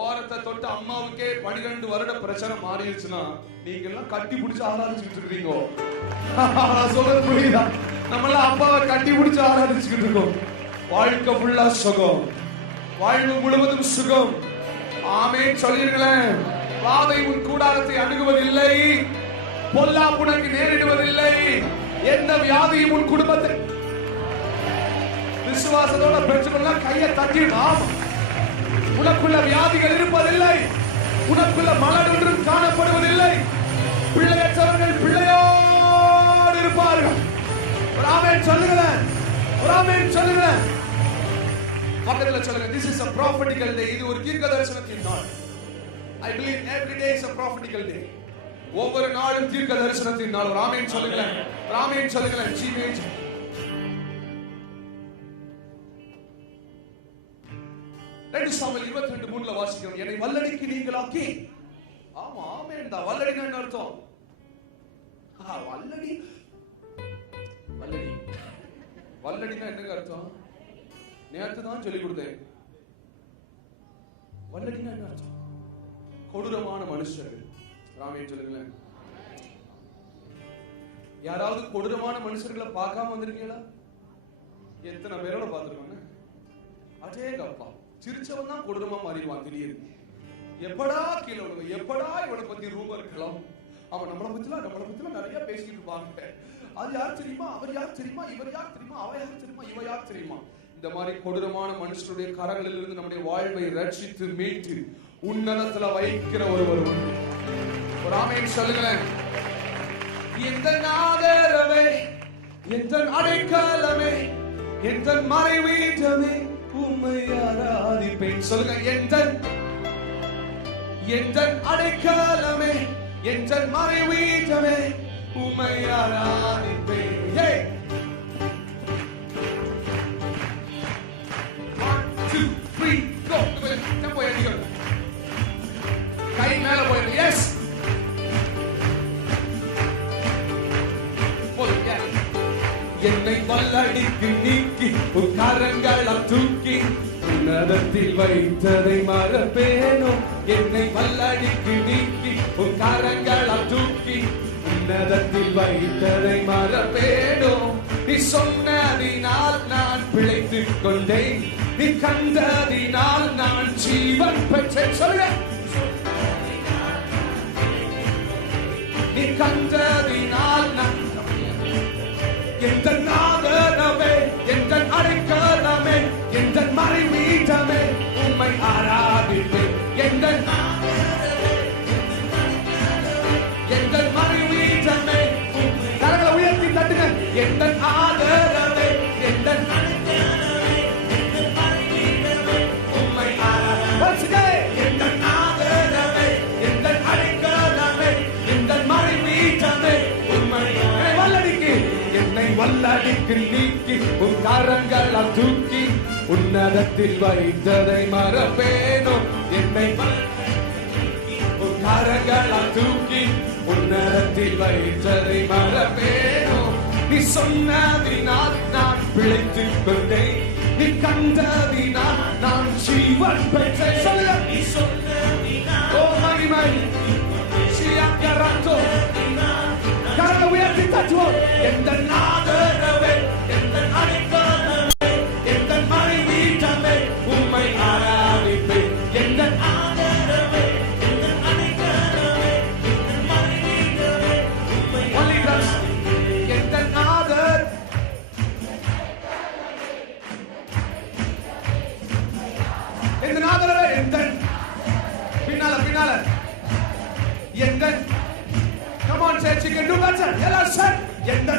ஓரத்தை தொட்ட அம்மாவுக்கே 12 வருட பிரச்சனை மாறிடுச்சுன்னா நீங்க எல்லாம் கட்டி பிடிச்சு ஆராதிச்சுட்டு இருக்கீங்க. சொல்றது புரியுதா? நம்மளாம் அப்பாவை கட்டி பிடிச்சு ஆராதிச்சுக்கிட்டு இருக்கோம். வாழ்க்கை ஃபுல்லா சுகம், வாழ்வு முழுவதும் சுகம். ஆமென் சொல்லிருங்களேன். வாதை உன் கூடாரத்தை அணுகுவதில்லை, பொல்லாப்பு உனக்கு நேரிடுவதில்லை, எந்த வியாதியும் உன் குடும்பத்தை. விசுவாசத்தோட பெற்றுக்கொள்ள கையை தட்டிடும். உனக்குள்ள வியாதிகள் இருப்பதில்லை, உனக்குள்ள மலர் ஒன்றும் காணப்படுவதில்லை. பிள்ளையற்றவர்கள் பிள்ளையோடு இருப்பார்கள். ஒரு ஆமென் சொல்லுங்களேன். ஒரு ஆமென் சொல்லுங்களேன். பக்கத்துல சொல்லுங்க, this is a prophetical day. இது ஒரு தீர்க்கதரிசனத்தின் நாள். I believe every day is a prophetical day. ஒவ்வொரு நாளும் தீர்க்கதரிசனத்தின் நாள். ஒரு ஆமென் சொல்லுங்களேன். ஒரு ஆமென் சொல்லுங்களேன். 2 சாமுவேல் 22:3 வாசிக்கிறோம். என்னை வல்லடிக்கு நீங்களாக்கி. ஆமா ஆமென் தான். வல்லடினா என்ன அர்த்தம்? வல்லடி வல்லடி வல்லடினா என்னங்க அர்த்தம்? நேத்து தான் சொல்லி கொடுத்தேன். வல்லடினா என்ன அர்த்தம்? கொடூரமான மனுஷர்கள். ராமேன் சொல்லுங்களேன். யாராவது கொடூரமான மனுஷர்களை பார்க்காம வந்திருக்கீங்களா? எத்தனை பேரோட பார்த்திருக்கோங்க. அடேங்கப்பா, சிரிச்சவன் தான் கொடூரமா மாறிடுவான் திடீர்னு. எப்படா கீழே விடுவோம், எப்படா இவனை பத்தி ரூபா இருக்கலாம். அவன் நம்மளை பத்திலாம் நிறைய பேசிக்கிட்டு இருப்பாங்க. அது யார் தெரியுமா, அவர் யார் தெரியுமா, இவர் யார் தெரியுமா, அவ யார் தெரியுமா, இவ யார் தெரியுமா. இந்த மாதிரி கொடூரமான மனுஷருடைய கரங்களில் இருந்து நம்முடைய வாழ்வை ரட்சித்து மீட்டு உன்னதத்துல வைக்கிற ஒருவர் உண்டு. ஒரு ஆமென் சொல்லுங்களேன். எந்த ஆதரவே, எந்த அடைக்கலமே, எந்த மறைவீட்டமே, உம்மை ஆராதிப்பேன். சொல்லுங்க. எந்த அடைக்கலமே, எந்த மறைவீட்டமே, உம்மை ஆராதிப்பேன். 1 2 3 go. tempo ஏறிங்க. கை மேல போயிடு. எஸ். என்னை வல்லடிக்கு நீக்கி உன் கரங்களால் தூக்கி உன்னதத்தில் வைத்ததை மறப்பேனோ. என்னை வல்லடிக்கு நீக்கி உன் கரங்களால் தூக்கி உன்னதத்தில் வைத்ததை மறப்பேனோ. நீ சொன்னதினால் நான் பிழைத்துக் கொண்டேன், நீ கண்டதினால் நான் ஜீவன் பெற்றேன். சொல்லுங்க. நீ கண்டதினால் நான் எந்த ஆதரவே, எந்த அடைக்கலமே, எந்த மறைவீட்டமே, உம்மை ஆராதிப்பேன். எந்த மறைவீட்டமே, கரங்களை உயர்த்தி தட்டுங்க. எந்த ஆதரவே, எந்த உம்மை ஆராதிப்பேன். எந்த ஆதரவே, எந்த அடைக்கலமே, எந்த மறைவீட்டமே, உம்மை வல்லடிக்கு. என்னை வல்லடிக்கு நீக்கி உன் கரங்களால் தூக்கி உன்னதத்தில் வைத்ததை மறப்பேனோ. என்னை உன் கரங்களால் தூக்கி உன்னதத்தில் வைத்ததை மறப்பேனோ. நீ சொன்னதினால் நான் பிழைத்துக் கொண்டேன், நீ கண்டதினால் நான் ஜீவன் பெற்றேன். சொல்லுங்க. நீ சொன்னதினால் ஓ மகிமை சியாக்கரத்தோ கரங்களை உயர்த்தி தட்டுவோம். எந்த ஆதரவே, எந்த அடைக்கலமே, எந்த மறைவீட்டமே, உம்மை ஆராதிப்பேன். எந்த ஆதரவே, எந்த அடைக்கலமே, எந்த மறைவீட்டமே, உம்மை ஆராதிப்பேன். எந்த ஆதர் எந்த ஆதரவே, எந்த பின்னால எந்த Come on, church, you can do better. Hello, sir. எந்த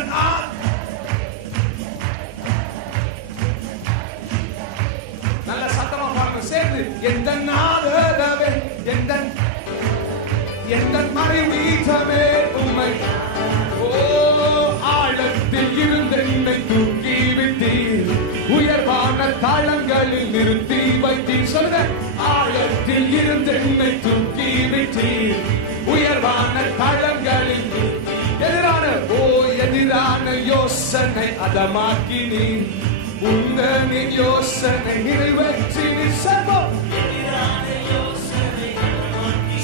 நல்ல சத்தமா பாருங்க சேர்ந்து. எந்த ஆதரவே, எந்த மறைவீட்டமே, உம்மை ஓ ஆழத்தில் இருந்து என்னை தூக்கி விட்டீர், உயர்வான தாளங்களில் நிறுத்தி வைத்தீர். சொல்லுங்க. ஆழத்தில் இருந்து என்னை தூக்கி விட்டீர், உயர்வான தளங்களில் எதிரான யோசனை அதமாக்கி நீ உந்தனின் யோசனை நிறைவேற்றி நீ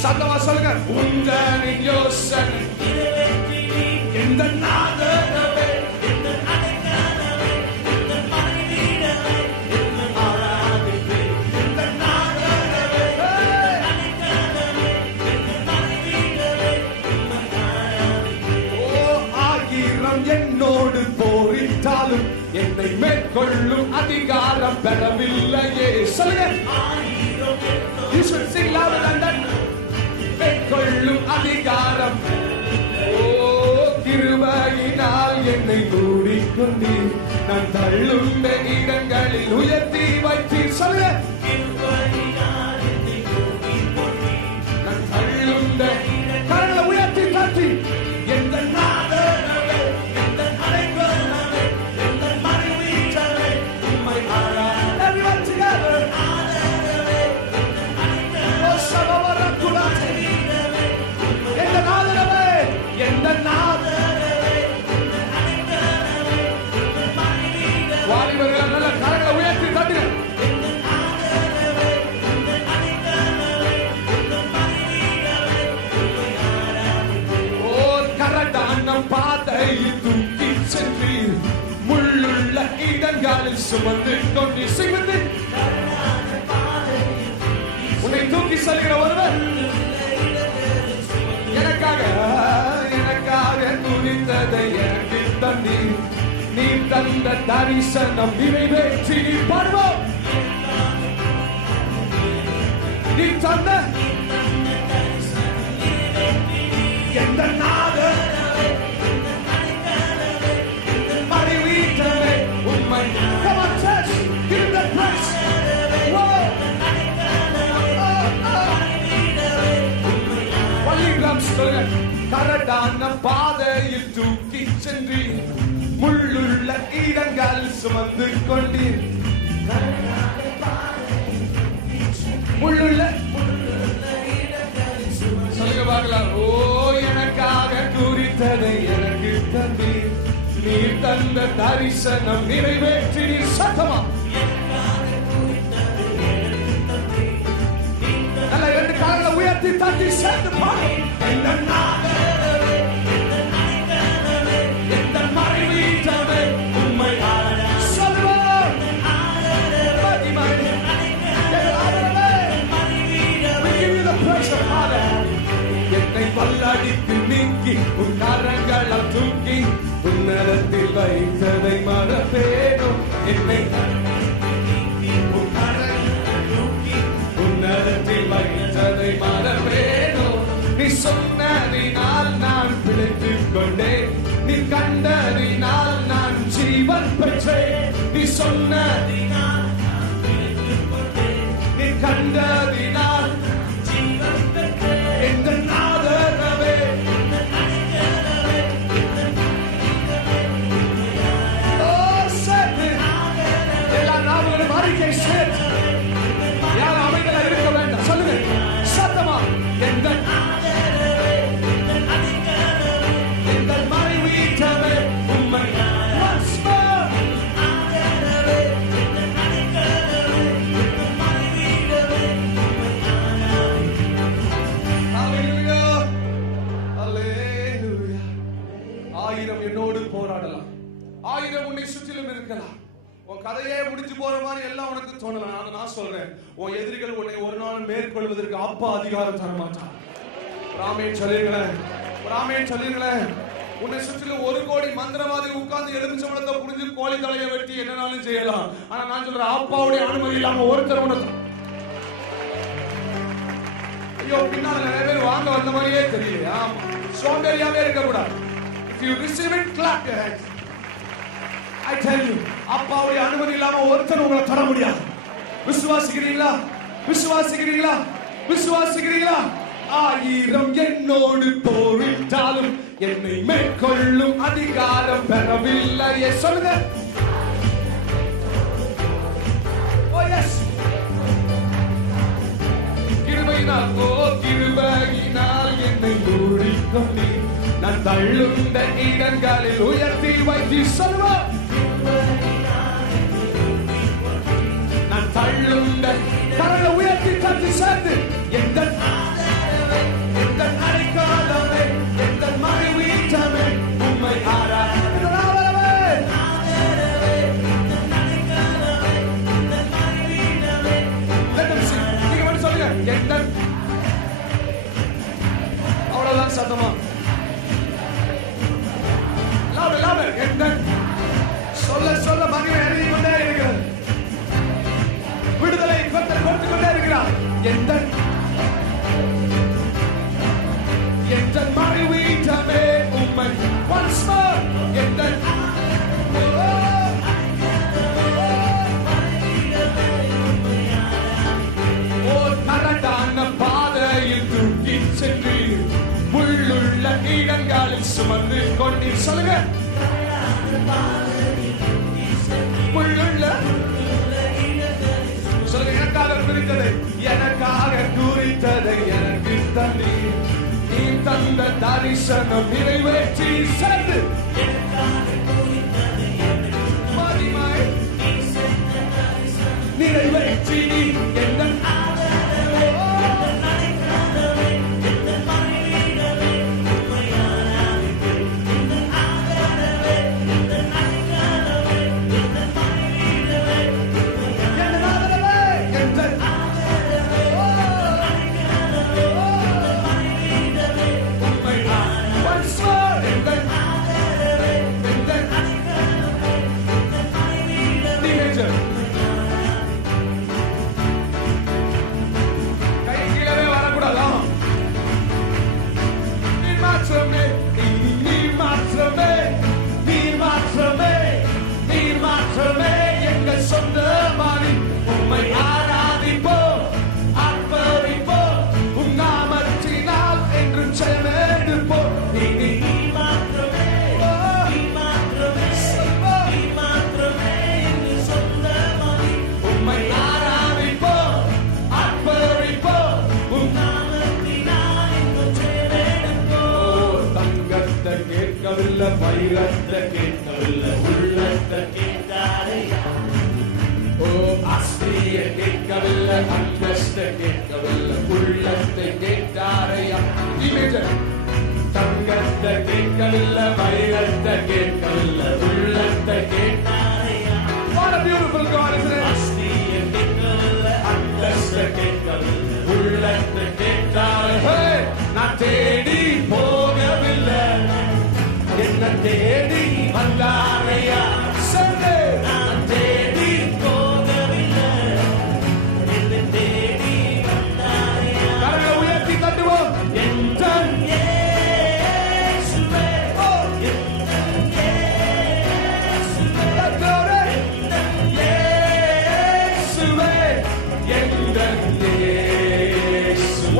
சத்தமா சொல்லுங்க. உந்தனின் யோசனை நிறைவேற்றி நீ எந்த ஆதரவே, எந்த அடைக்கலமே, எந்த மறைவீட்டமே, உம்மை ஆராதிப்பேன். எந்த ஆதரவே, அடைக்கலமே, எந்த மறைவீட்டமே, உம்மை ஆராதிப்பேன். ஓ ஆயிரம் என்னோடு போரிட்டாலும் என்னை மேற்கொள்ளும் அதிகாரம் பெறவில்லையே. சொல்லுங்க. You should sing louder than that. மேற்கொள்ளும் அதிகாரம் ஓ கிருபையினால் என்னை மூடிக்கொண்டீர், நான் தள்ளும் இடங்களில் உயர்த்தி வைத்தீர். சொல்லுங்க. நான் தள்ளும் கரங்களை உயர்த்தி காட்டி எந்த ஆதரவே, எந்த அடைக்கலமே, எந்த மறைவீட்டமே, உம்மை ஆராதிப்பேன். Everyone together. ஆதரவே, சுமந்து கொண்டு சிவந்து உன்னை தூக்கி செல்கிற ஒருவர் எனக்காக குறித்ததை எனக்கு தந்தி நீ தந்த தரிசனம் நிறைவேற்றி பாடுவோம் நீ தந்த எந்த நாடு மறைவீட்டவே உண்மை Come on church, give him that praise. வள்ளிகிராம் சொல்லுங்க கரடான பாதையில் தூக்கி சென்று முள்ளுள்ள இடங்கள் சுமந்து கொண்டீர் முள்ளுள்ள சொல்லுங்க பார்க்கலாம் ஓ எனக்காக குறித்ததை எனக்கு தந்தீர் நீர் தந்த தரிசனம் நிறைவேற்றி சத்தமா நல்ல ரெண்டு கால்களை உயர்த்தி தட்டி சேர்த்து பாடு எந்த மறைவீட்டவே உண்மை சொல்லுவோம் என்னை பல்லடித்து நீக்கி உன் கரங்களால் தூக்கி உன்னதத்தில் வைத்ததை மறப்பேனோ என்னை உன்னதத்தில் வைத்ததை மறப்பேனோ நீ சொன்னதினால் நான் பிழைத்துக் கொண்டேன் நீ கண்டதினால் நான் ஜீவன் பெற்றேன் நீ சொன்னதினால் நீ கண்டதினால் ஜீவன் பெற்றேன் எந்த நாதரவே எல்லா நாமங்களும் அறிக்கை சேர்த்து யாரும் அமைதியாக இருக்க வேண்டாம் சொல்லுங்க சத்தமா எந்த மறைவீட்டவே உண்மை என்னோடு போராடலாம் ஆயிரம் உன்னை சுற்றிலும் இருக்கலாம் உன் கதையே முடிஞ்சு போற மாதிரி எல்லாம் உனக்கு தோணலாம் நான் சொல்றேன் உன் எதிரிகள் உன்னை ஒரு நாள் மேற்கொள்வதற்கு அப்பா அதிகாரம் தர மாட்டான் ராமேன் சொல்லுங்களேன் உன்னை சுற்றிலும் 1 கோடி மந்திரவாதி உட்கார்ந்து எலுமிச்சம்பழத்தை புடிஞ்சு கோழி தலையை வெட்டி என்னனாலும் செய்யலாம் ஆனா நான் சொல்றேன் அப்பாவுடைய அனுமதி இல்லாம ஒருத்தர் உனக்கு ஐயோ பின்னால நிறைய பேர் வாங்க வந்த மாதிரியே தெரியல ஆமா சோம்பேறியாவே இருக்க கூடாது if you receive it clap your hands I tell you அப்பாவுடைய அனுமதி இல்லாம ஒருத்தர் உங்களை தர முடியாது விசுவாசிக்கிறீங்களா ஆயிரம் என்னோடு போரிட்டாலும் என்னை மேற்கொள்ளும் அதிகாரம் பெறவில்லையே சொல்லுங்க oh yes கிருபையினால் என்னை மூடிக்கொண்டீர் நான் தள்ளுண்ட இடங்களில் உயர்த்தி வைத்து சொல்லுவோம் நான் தள்ளுண்ட கரங்களை உயர்த்தி தட்டி சேர்த்து எந்த அடைக்காலமே எந்த மறைவீட்டமே உண்மை ஆராதரவே நீங்க மட்டும் சொல்லுங்க எந்த அவ்வளவுதான் சத்தமா சொல்ல மகிமை அறிந்து கொண்டே இருக்கிறது விடுதலை கர்த்தர் கொடுத்து கொண்டே இருக்கிறார் எந்த மறைவீட்டமே உம்மை once more எந்த கரடான பாதையில் தூக்கி சென்று முள்ளுள்ள இடங்களில் சுமந்து கொண்டு சொல்லுங்க முள்ளுள்ள சொல்லுங்க எனக்காக குறித்ததை எனக்கு தந்தி நீ தந்த தரிசனம் நிறைவேற்றி சென்று நிறைவேற்றி என்ன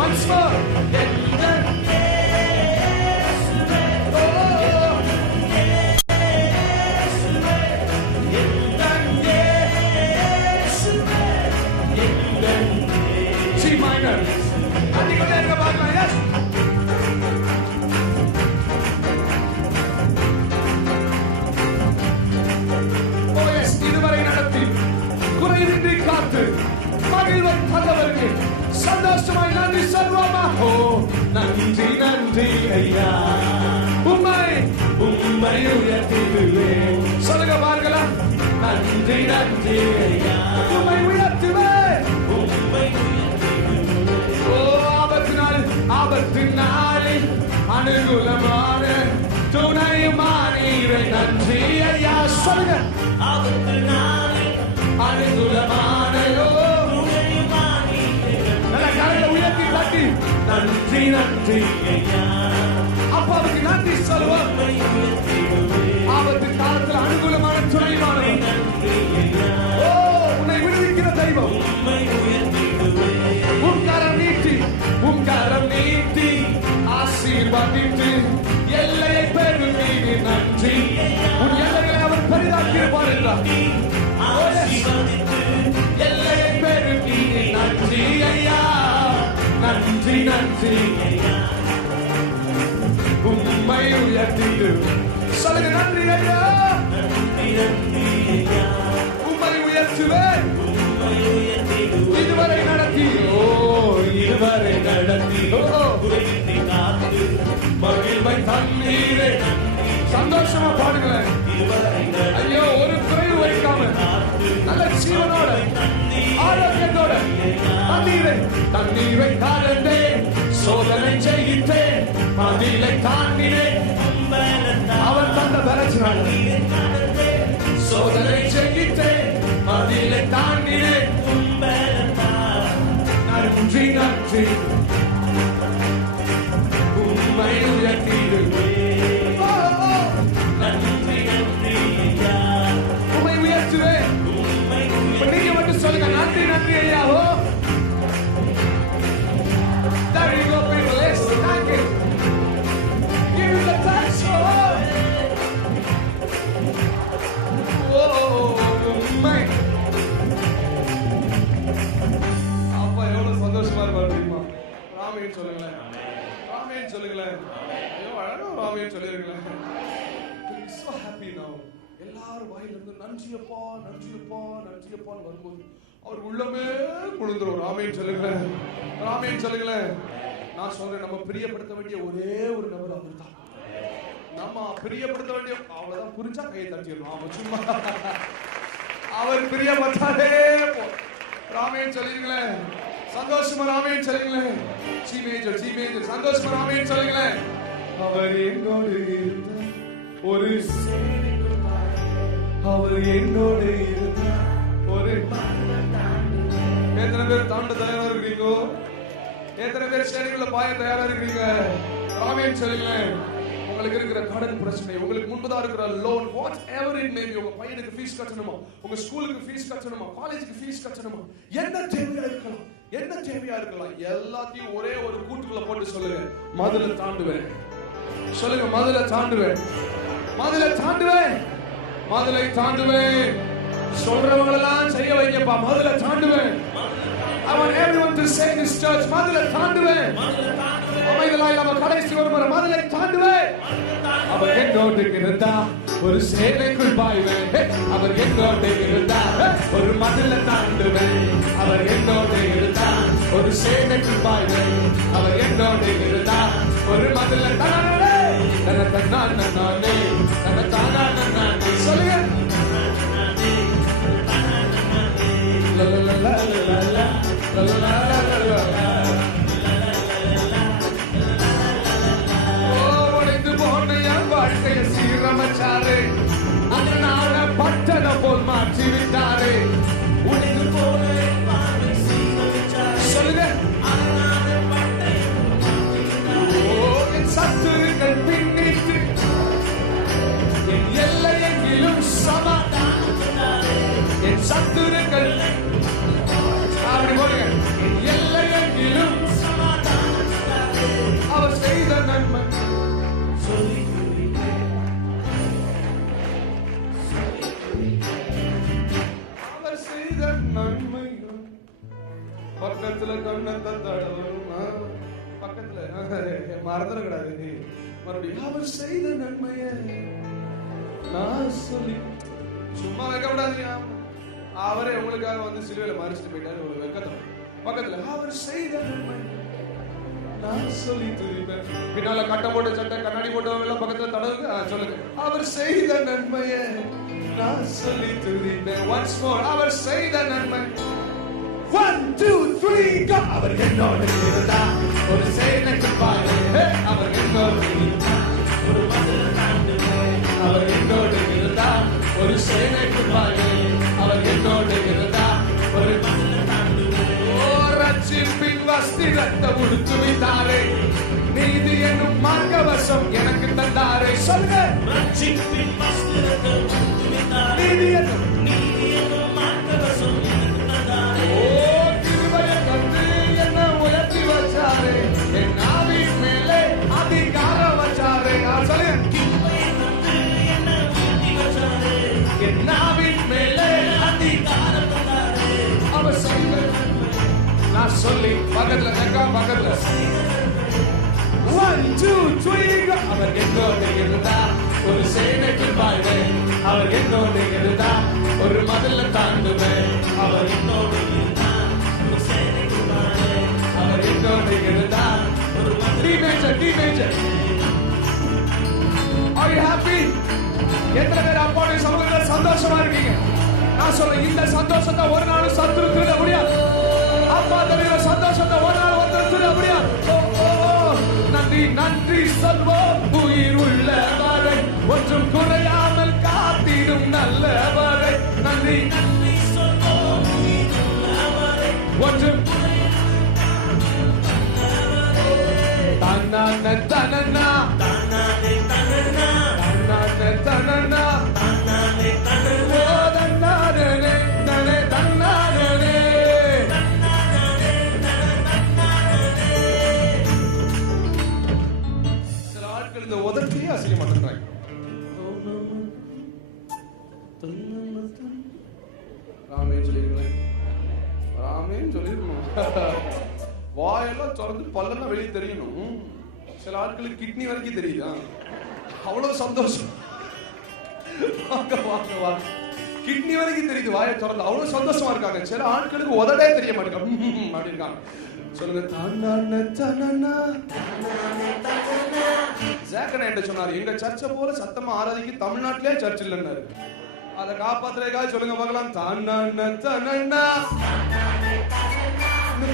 once more. C minor. Yes. Oh yes, இதுவரை நடத்தி குறைவின்றி காத்து மகிழ்வை தந்தவருக்கு சந்தோஷமாய் நன்றி சொல்வோமா? ஓ நன்றி நன்றி ஐயா, உம்மை உயர்த்திடுவேன். சொல்லுங்க பார்க்கலாம். நன்றி நன்றி ஐயா, உம்மை உயர்த்துவேன். ஓ ஆபத்து நாளில் அனுகூலமான துணையுமானீரை நன்றி ஐயா. சொல்லுங்க. ஆபத்து நாளில் அனுகூலமான நல்ல கரையில உயர்த்தி காட்டி நன்றி நன்றி ஐயா. அப்பாவுக்கு நன்றி சொல்லுவோம். ஆபத்து காலத்தில் அனுகூலமான துணையுமானவர். ஓ உன்னை விடுவிக்கிற தெய்வம். உம் கரம் நீட்டி ஆசீர்வதித்து எல்லையை பெருகி நன்றி. உன் எல்லைகளை அவர் பெரிதாக்கி இருப்பார் என்றார். எல்லையை பெருகி நன்றி ஐயா, நன்றி நன்றி உம்மை உயர்த்திடு. சொல்லுங்க. நன்றி ஐயா, உம்மை உயர்த்துவேன். இதுவரை நடத்தி மகிழ்வை தண்ணீரே. சந்தோஷமா பாடுங்களேன். ஐயோ ஒரு குறைவு வைக்காம நல்ல ஜீவனோட ஆரோக்கியத்தோட தண்ணீரை தாழ்ந்தே சோதனை செய்கின்றேன் மதிலை தாண்டினேன். அவர் தந்த பலத்தினால் சோதனை செய்கின்றேன் மதிலை தாண்டினேன். நன்றி நன்றி உம்மை உயர்த்திடுவேன். நன்றி நன்றி ஐயா, உம்மை உயர்த்துவேன். நீங்க மட்டும் சொல்லுங்க. நன்றி நன்றி ஐயா. There you go people. Let's thank you. Give him the thanks. உம்மை அப்பா எவ்வளவு சந்தோஷமா இருப்பாரு தெரியுமா? ராமேன் சொல்லுங்களேன். ராமேன் சொல்லுங்களேன். ஐயோ அழகா ராமேன் சொல்லிருங்களேன். So happy now. எல்லாரும் வாயிலிருந்து நன்றியப்பா நன்றியப்பா நன்றியப்பான்னு வரும்போது அவர் உள்ளமே குளிர்ந்துரும். ராமேன் சொல்லுங்களேன். ராமேன் சொல்லுங்களேன். நான் சொல்றேன், நம்ம பிரியப்படுத்த வேண்டிய ஒரே ஒரு நபர் அவர் தான். நம்ம பிரியப்படுத்த வேண்டிய அவ்வளவுதான். புரிஞ்சா கையை தட்டிடணும். அவன் சும்மா அவர் பிரியப்பட்டாலே ராமேன் சொல்லுங்களேன். சந்தோஷமா ராமேன் சொல்லுங்களேன். சி மேஜர் சந்தோஷமா ராமேன் சொல்லுங்களேன். அவர் என்னோடு இருந்த ஒரு அவர் என்னோடு இருந்த ஒரு எத்தனை பேர் தாண்ட தயாரா இருக்கிறீங்க? எத்தனை பேர் சேனைக்குள்ள பாய தயாரா இருக்கிறீங்க? ராமேன் சொல்லுங்களேன். உங்களுக்கு இருக்கிற கடன் பிரச்சனை, உங்களுக்கு முன்பதா இருக்கிற loan, what ever it may be, உங்க பையனுக்கு ஃபீஸ் கட்டணுமா, உங்க ஸ்கூலுக்கு ஃபீஸ் கட்டணுமா, காலேஜுக்கு ஃபீஸ் கட்டணுமா, என்ன தேவையா இருக்கலாம், என்ன தேவையா இருக்கலாம், எல்லாத்தையும் ஒரே ஒரு கூட்டுக்குள்ள போட்டு சொல்லுங்க, மதுரை தாண்டுவேன். சொல்லுங்க, மதுரை தாண்டுவேன், மதுரை தாண்டுவேன், மதுரை தாண்டுவேன். சொல்றவங்களெல்லாம் செய்ய வைக்கப்பா, Madurai தாண்டுவேன். I want everyone to say this church, Madurai தாண்டுவேன். அமைதலாய் நம்ம கடைசி ஒரு முறை மதுரை தாண்டுவேன். அவர் என்னோடு இருந்தா ஒரு சேனைக்குள் பாய்வேன். அவர் என்னோடு இருந்தா ஒரு மதுரை தாண்டுவேன். அவர் என்னோடு இருந்தா ஒரு சேனைக்குள் பாய்வேன். அவர் என்னோடு இருந்தா ஒரு மதுரை தாண்டுவேன். தனதன்னானே தனதானானே சொல்லுங்க. உடைந்து போன என் வாழ்க்கையை சீரமைச்சாரு, அதனால பட்டண போல் மாற்றி விட்டாரு. உடைந்து போன சொல்லுங்க, என் சத்துருக்கள் பின்னிட்டு என் எல்லை எங்கிலும் சமாதானம். என் சத்துருக்கள் அப்படி போடுங்க, என் எல்லை எங்கிலும் சமாதானம். அவர் செய்த நன்மைகள் பக்கத்துல கண்ணத்தை தடவரும், பக்கத்துல மறந்துட கூடாது. மறுபடியும் அவர் செய்த நன்மையை நான் சொல்லி சும்மா வைக்க கூடாது. அவரே உங்களுக்காக வந்து சிலுவையில மறிச்சுட்டு போயிட்டாரு. ஒரு வெக்கத்தை பக்கத்துல அவர் செய்த நன்மை நான் சொல்லி துதிப்பேன். பின்னால கட்ட போட்டு சட்டை கண்ணாடி போட்டவங்க எல்லாம் பக்கத்துல தடவுங்க. சொல்லுங்க, அவர் செய்த நன்மையை நான் சொல்லி துதிப்பேன். ஒன்ஸ் மோர், அவர் செய்த நன்மை. 1 2 3 go. அவர் என்னோடு இருந்தார், ஒரு சேனைக்கு பாரு. அவர் என்னோடு இருந்தார், ஒரு மதிலை தாண்டுவேன். அவர் என்னோடு இருந்தார், ஒரு சேனைக்கு பாரு. அவர் என்னோடு இருந்தார், ஒரு மதிலை தாண்டுவேன். ஓ ரட்சிப்பின் வஸ்திரத்தை உடுத்துவித்தாரே, நீதி என்னும் மார்க்கவசம் எனக்கு தந்தாரே. சொல்லுங்க, ரட்சிப்பின் வஸ்திரத்தை உடுத்துவித்தாரே, நீதி என்னும் மார்க்கவசம் எனக்கு தந்தாரே. ஓ கிருபையை தந்து என்ன உயர்த்தி வச்சாரே, என் நாவின் மேலே அதிகாரம் வச்சாரே. சொல்லுங்க, கிருபையை தந்து என்ன உயர்த்தி வச்சாரே, என் நாவின் மேலே அதிகாரம் தந்தாரே. அவர் செய்த நான் சொல்லி பக்கத்துல நெக்கா பக்கத்துல 1 2 3 அவர் என்னோடு இருந்தார், ஒரு சேனைக்கு பாய்வேன். அவர் என்னோடு இருந்தார், ஒரு மதிலை தாண்டுவேன். அவர் என்னோடு இருந்தார், ஒரு சேனைக்கு பாய்வேன். அவர் என்னோடு இருந்தார், ஒரு D major. Are you happy? எத்தனை பேர் அப்பாவுடைய சமூகத்தில் சந்தோஷமா இருக்கீங்க? நான் சொல்றேன், இந்த சந்தோஷத்தை ஒரு நாளும் சத்துரு திருட முடியாது. அப்பா தருகிற சந்தோஷத்தை ஒரு நாள் ஒருத்தர் திருட முடியாது. நன்றி நன்றி சொல்வோம், உயிர் உள்ளவரை ஒன்றும் குறையாமல் காத்திடும் நல்லவரை. நன்றி நன்றி சொல்வோம், உயிர் உள்ளவரை ஒன்றும் தன்னானே தனனா தன்னானே தனனா தன்னானே தனனா தன்னானே தனனா தன்னானே தனே தன்னானே. சில ஆட்கள் இந்த உதர்த்தியே அசிங்க மாட்டேன்றாங்க. ராமேன்னு சொல்லிருக்கேன், ராமேன்னு சொல்லிருக்கணும். வாயெல்லாம் திறந்து பல்லெல்லாம் வெளியே தெரியணும். சில ஆட்களுக்கு கிட்னி வரைக்கும் தெரியுதா? அவ்வளவு சந்தோஷம். கிட்னி வரைக்கும் தெரியுது வாயை திறந்து, அவ்வளவு சந்தோஷமா இருக்காங்க. சில ஆட்களுக்கு உதடே தெரிய மாட்டேங்க அப்படின்றாங்க. சொல்லுங்க, ஜாக்கன் என்ன சொன்னார், எங்க சர்ச்சை போல சத்தமா ஆராதிக்கு தமிழ்நாட்டிலே சர்ச் இல்லைன்னாரு. அதை காப்பாத்துறதுக்காக சொல்லுங்க பார்க்கலாம். தானா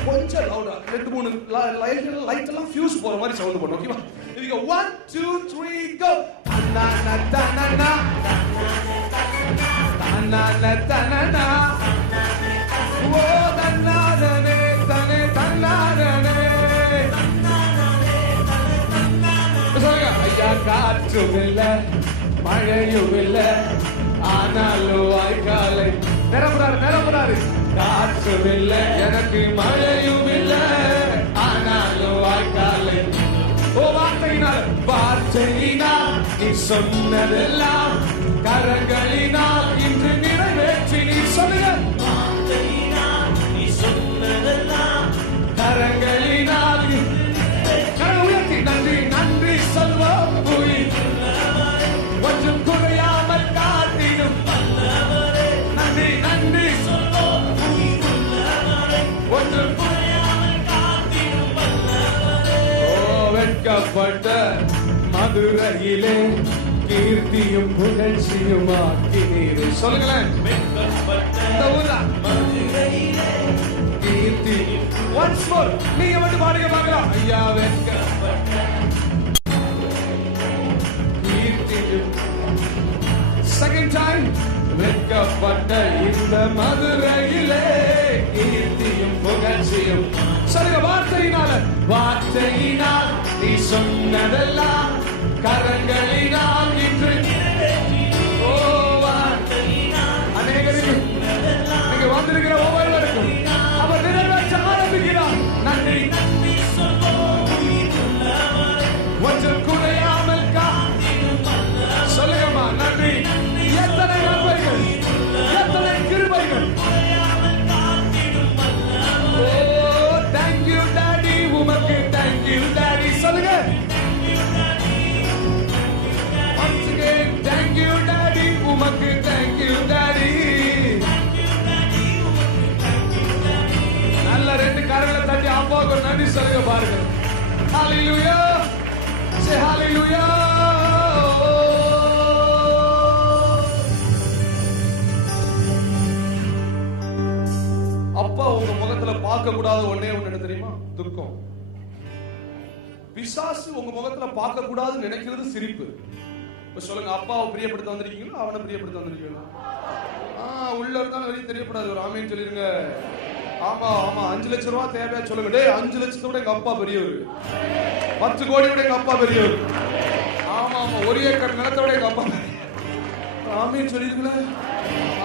கொஞ்சம் லவுடா 2 3 லைட் எல்லாம் ஃபியூஸ் போற மாதிரி சவுண்ட் போடணும். ஓகேவா? Here we go. 1 2 3 go. Tanana tanana tanana tanana oh tanana tane tanana சொல்லுங்க, ஐயா காற்றும் இல்ல மழையும் இல்ல ஆனாலும் வாய்க்காலை நிரம்புறாரு. காற்றும் இல்ல எனக்கு மழையும் இல்ல ஆனாலும் வாய்க்காலை. ஓ வார்த்தையினால் நீ சொன்னதெல்லாம் கரங்களினால் இன்று நிறைவேற்றி நீ சொல்லுங்க. வார்த்தையினால் நீ சொன்னதெல்லாம் கரங்களினால் உயர்த்தி நன்றி நன்றி சொல்வோம். கொஞ்சம் குறையாமல் காத்திடும் நன்றி நன்றி சொல்வோம். கொஞ்சம் குறையாமல் காத்திடும். ஓ வெட்கப்பட்ட மதுரையிலே கீர்த்தியும் புகழ்ச்சியும் ஆக்கினீரே. சொல்லுங்களேன், இந்த ஊரா மதுரையிலே கீர்த்தி. ஒன்ஸ் மோர் நீங்க வந்து பாடுங்க பார்க்கலாம். ஐயா வெட்கப்பட்ட கீர்த்தியும். செகண்ட் டைம், வெட்கப்பட்ட இந்த மதுரையிலே கீர்த்தியும் புகழ்ச்சியும். சொல்லுங்க, வார்த்தையினால் நீ சொன்னதெல்லாம் கரங்களினால் இன்று ஓ வார்த்தையினால் அநேகருக்கு நீங்க வந்திருக்கிற ஒவ்வொருவருக்கும் அவர் நிறைவேற்ற ஆரம்பிக்கிறார். நன்றி நன்றி சொல்வோம். கொஞ்சம் குறையாமல் சொல்லுங்கம்மா, நன்றி. எத்தனை நன்மைகள் உமக்கு தேங்க்யூ டாடி. நல்ல 2 கரங்களை தட்டி அப்பாவுக்கு ஒரு நன்றி சொல்லுங்க பாருங்க. ஹalleluya, say hallelujah. அப்பா உங்க முகத்துல பார்க்க கூடாத ஒண்ணே ஒண்ணு என்ன தெரியுமா? துக்கம். பிசாசு உங்க முகத்துல பார்க்க கூடாதுன்னு நினைக்கிறது சிரிப்பு. இப்ப சொல்லுங்க, அப்பாவை பிரியப்படுத்த வந்திருக்கீங்களா அவனை பிரியப்படுத்த வந்திருக்கீங்களா? உள்ள இருந்தாலும் வெளியே தெரியப்படாது. ஒரு ஆமேன்னு சொல்லிருங்க. ஆமா ஆமா, 5 லட்சம் ரூபாய் தேவையா சொல்லுங்க. டேய் 5 லட்சத்தோட எங்க அப்பா பெரியவர், 10 கோடியோட எங்க அப்பா பெரியவர். ஆமா ஆமா, 1 ஏக்கர் நிலத்தோட எங்க அப்பா. ஆமேன்னு சொல்லிருங்களேன்.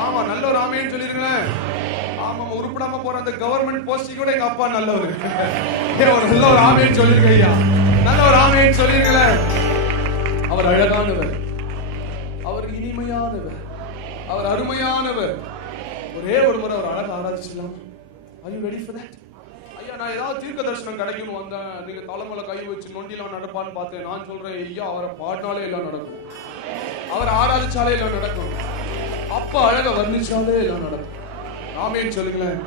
ஆமா, நல்ல ஒரு ஆமேன்னு சொல்லிருங்களேன். ஆமா, உருப்படாம போற அந்த கவர்மெண்ட் போஸ்டிங்கோட எங்க அப்பா நல்லவர். நல்ல ஒரு ஆமேன்னு சொல்லிருங்க ஐயா, நல்ல ஒரு ஆமேன்னு சொல்லிருங்களேன். அவர் அழகானவர், அவர் இனிமையானவர், அவர் அருமையானவர். ஒரே ஒரு முறை அவர் அழகா ஆராதிச்சிடலாம். Are you ready for that? ஐயா, நான் ஏதாவது தீர்க்க தரிசனம் கிடைக்கும்னு வந்தேன். நீங்க தலைமையில கை வச்சு நொண்டிலாம் நடப்பான்னு பார்த்தேன். நான் சொல்றேன், ஐயா அவரை பாடினாலே எல்லாம் நடக்கும், அவரை ஆராதிச்சாலே எல்லாம் நடக்கும், அப்பா அழகா வர்ணிச்சாலே எல்லாம் நடக்கும். ஆமென் சொல்லுங்களேன்.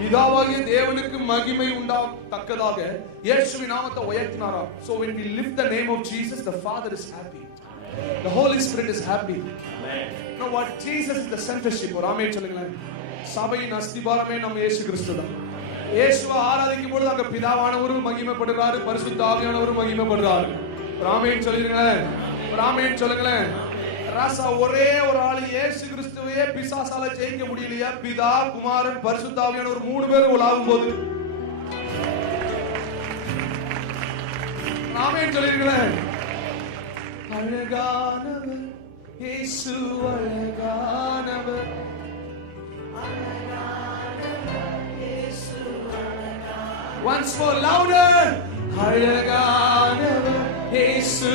பிதாவாகிய தேவனுக்கு மகிமை உண்டாகத்தக்கதாக இயேசுவின் நாமத்தை உயர்த்தினாராம். So when we lift the name of Jesus, the Father is happy, the Holy Spirit is happy. Amen. Now what? Jesus is the centership. ஆமென் சொல்லுங்களேன். சபையின் அஸ்திபாரமே நம்ம இயேசு கிறிஸ்து தான். இயேசுவை ஆராதிக்கும் பொழுது அங்க பிதாவானவரும் மகிமைப்படுறாரு, பரிசுத்த ஆவியானவரும் மகிமைப்படுறாரு. ஆமென் சொல்லுங்களேன். ஆமென் சொல்லுங்களேன். ராசா ஒரே ஒரு ஆளு இயேசு கிறிஸ்துவையே பிசாசால ஜெயிக்க முடியலையா? பிதா, குமாரன், பரிசுத்த ஆவியானவர் 3 பேரும் உலாவும் போது. ஆமென் சொல்லுங்களேன். அழகானவர் இயேசு, அழகானவர். Once more, louder. அழகானவர் இயேசு.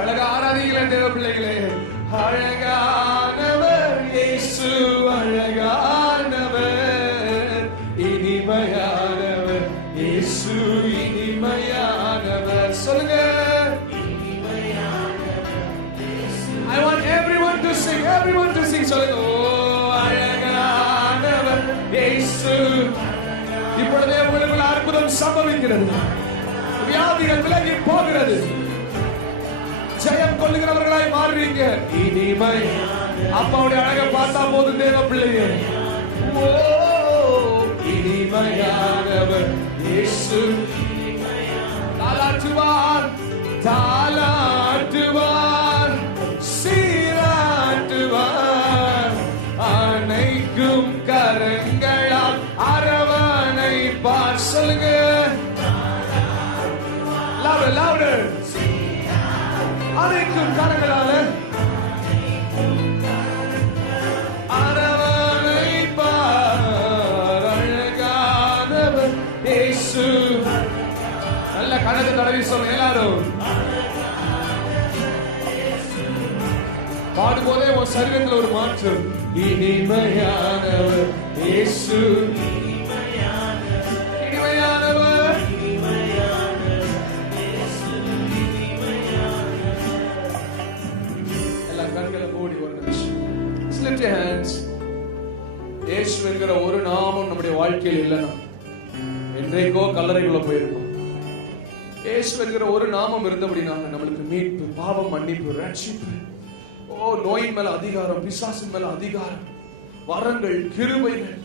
அழகா ஆராதிங்களே தேவ பிள்ளைகளே. அழகானவர் இயேசு, அழகானவர், இனிமையானவர் இயேசு, இனிமையானவர். சொல்லுங்க. I want everyone to sing, everyone to sing. சொல்லுங்க. ஓ அழகானவர் இயேசு. இப்பொழுதே உங்களுக்குள்ள அற்புதம் சம்பவிக்கிறது. வியாதிகள் விலகி போகிறது. ஜெயம் கொள்ளுகிறவர்களாய் மாறுவீங்க. இனிமை. அப்பாவுடைய அழகை பார்த்தா போதும் தேவ பிள்ளையே. ஓ இனிமையானவர் இயேசு. தாலாட்டுவார், தாலாட்டுவார், சீராட்டுவார், அனைக்கும் கரங்களால் அரவணைப்பார். சொல்லுங்க. louder, louder. அனைக்கும் கரங்களால அரவணைப்பார், அழகானவர் இயேசு. நல்ல கணக்கு தடவி சொல்லுங்க எல்லாரும். பாடும்போதே ஒரு சரீரத்தில் ஒரு மாற்றம். இனிமையானவர் இயேசு, இனிமையானவர். எல்லா கண்களை மூடி ஒரு நிமிஷம். Lift your hands. இயேசு என்கிற ஒரு நாமம் நம்முடைய வாழ்க்கையில் இல்லைன்னா என்றைக்கோ கல்லறைக்குள்ள போயிருக்கோம். இயேசு என்கிற ஒரு நாமம் இருந்தபடினா நம்மளுக்கு மீட்பு, பாவம் மன்னிப்பு, ரட்சிப்பு. ஓ நோயின் மேல அதிகாரம், பிசாசின் மேல அதிகாரம், வரங்கள், கிருபைகள்,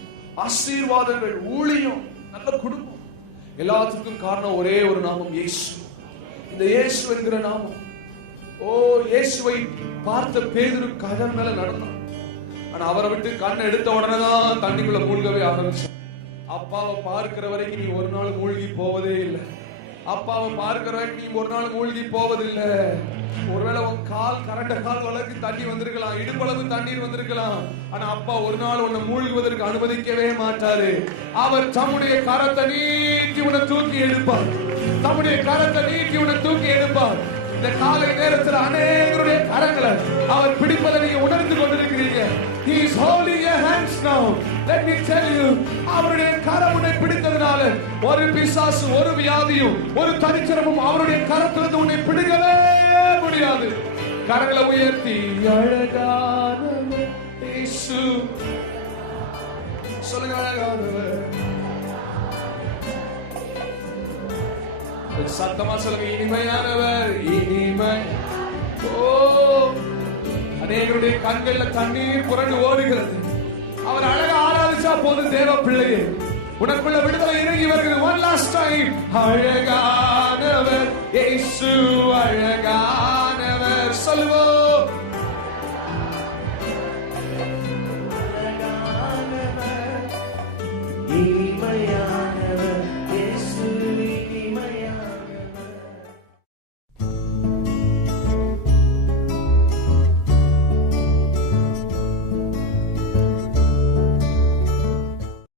ஆசீர்வாதங்கள், ஊழியம், நல்ல குடும்பம், எல்லாத்துக்கும் காரணம் ஒரே ஒரு நாமம், இயேசு. இந்த இயேசு என்கிற நாமம். ஓ இயேசுவை பார்த்த பேதுரு கடல் மேல நடந்தான். ஆனா அவரை விட்டு கண்ணை எடுத்த உடனே தான் தண்ணிக்குள்ள மூழ்கவே ஆரம்பிச்சான். அப்பாவை பார்க்கிற வரைக்கும் நீ ஒரு நாள் மூழ்கி போவதே இல்லை. அப்பாவை பார்க்கிற வரைக்கும் நீ ஒரு நாள் மூழ்கி போவதில்லை. ஒருவேளை உன் கால் கரண்ட கால் வளர்க்கு தண்ணி வந்திருக்கலாம், இடுப்பளவு தண்ணீர் வந்திருக்கலாம். ஆனா அப்பா ஒரு நாள் உன்னை மூழ்குவதற்கு அனுமதிக்கவே மாட்டாரு. அவர் தம்முடைய கரத்தை நீக்கி உன்னை தூக்கி எடுப்பார். தம்முடைய கரத்தை நீக்கி உன்னை தூக்கி எடுப்பார். இந்த காலை நேரத்தில் அநேகருடைய கரங்களை அவர் பிடிப்பதை நீங்க உணர்ந்து கொண்டிருக்கிறீங்க. He is holding your hands now. Let me tell you, அவருடைய கரம் உன்னை பிடித்ததனால ஒரு பிசாசு, ஒரு வியாதியும், ஒரு தரித்திரமும் அவருடைய கரத்திலிருந்து உன்னை பிடிக்கவே முடியாது. கரங்களை உயர்த்தி அழகானவர் இயேசு சொல்லுங்க, அழகானவர். சத்தமா சொல்லுங்க, இனிமையானவர். இனிமை. ஓ, அநேகருடைய கண்கள்ல தண்ணீர் புரண்டு ஓடுகிறது. அவர் அழகா ஆராதிச்சா போது தேவ பிள்ளையே, உனக்குள்ள விடுதலை இறங்கி வருகிறது. one last time. அழகானவர் இயேசு, அழகானவர் சொல்லுவோம்.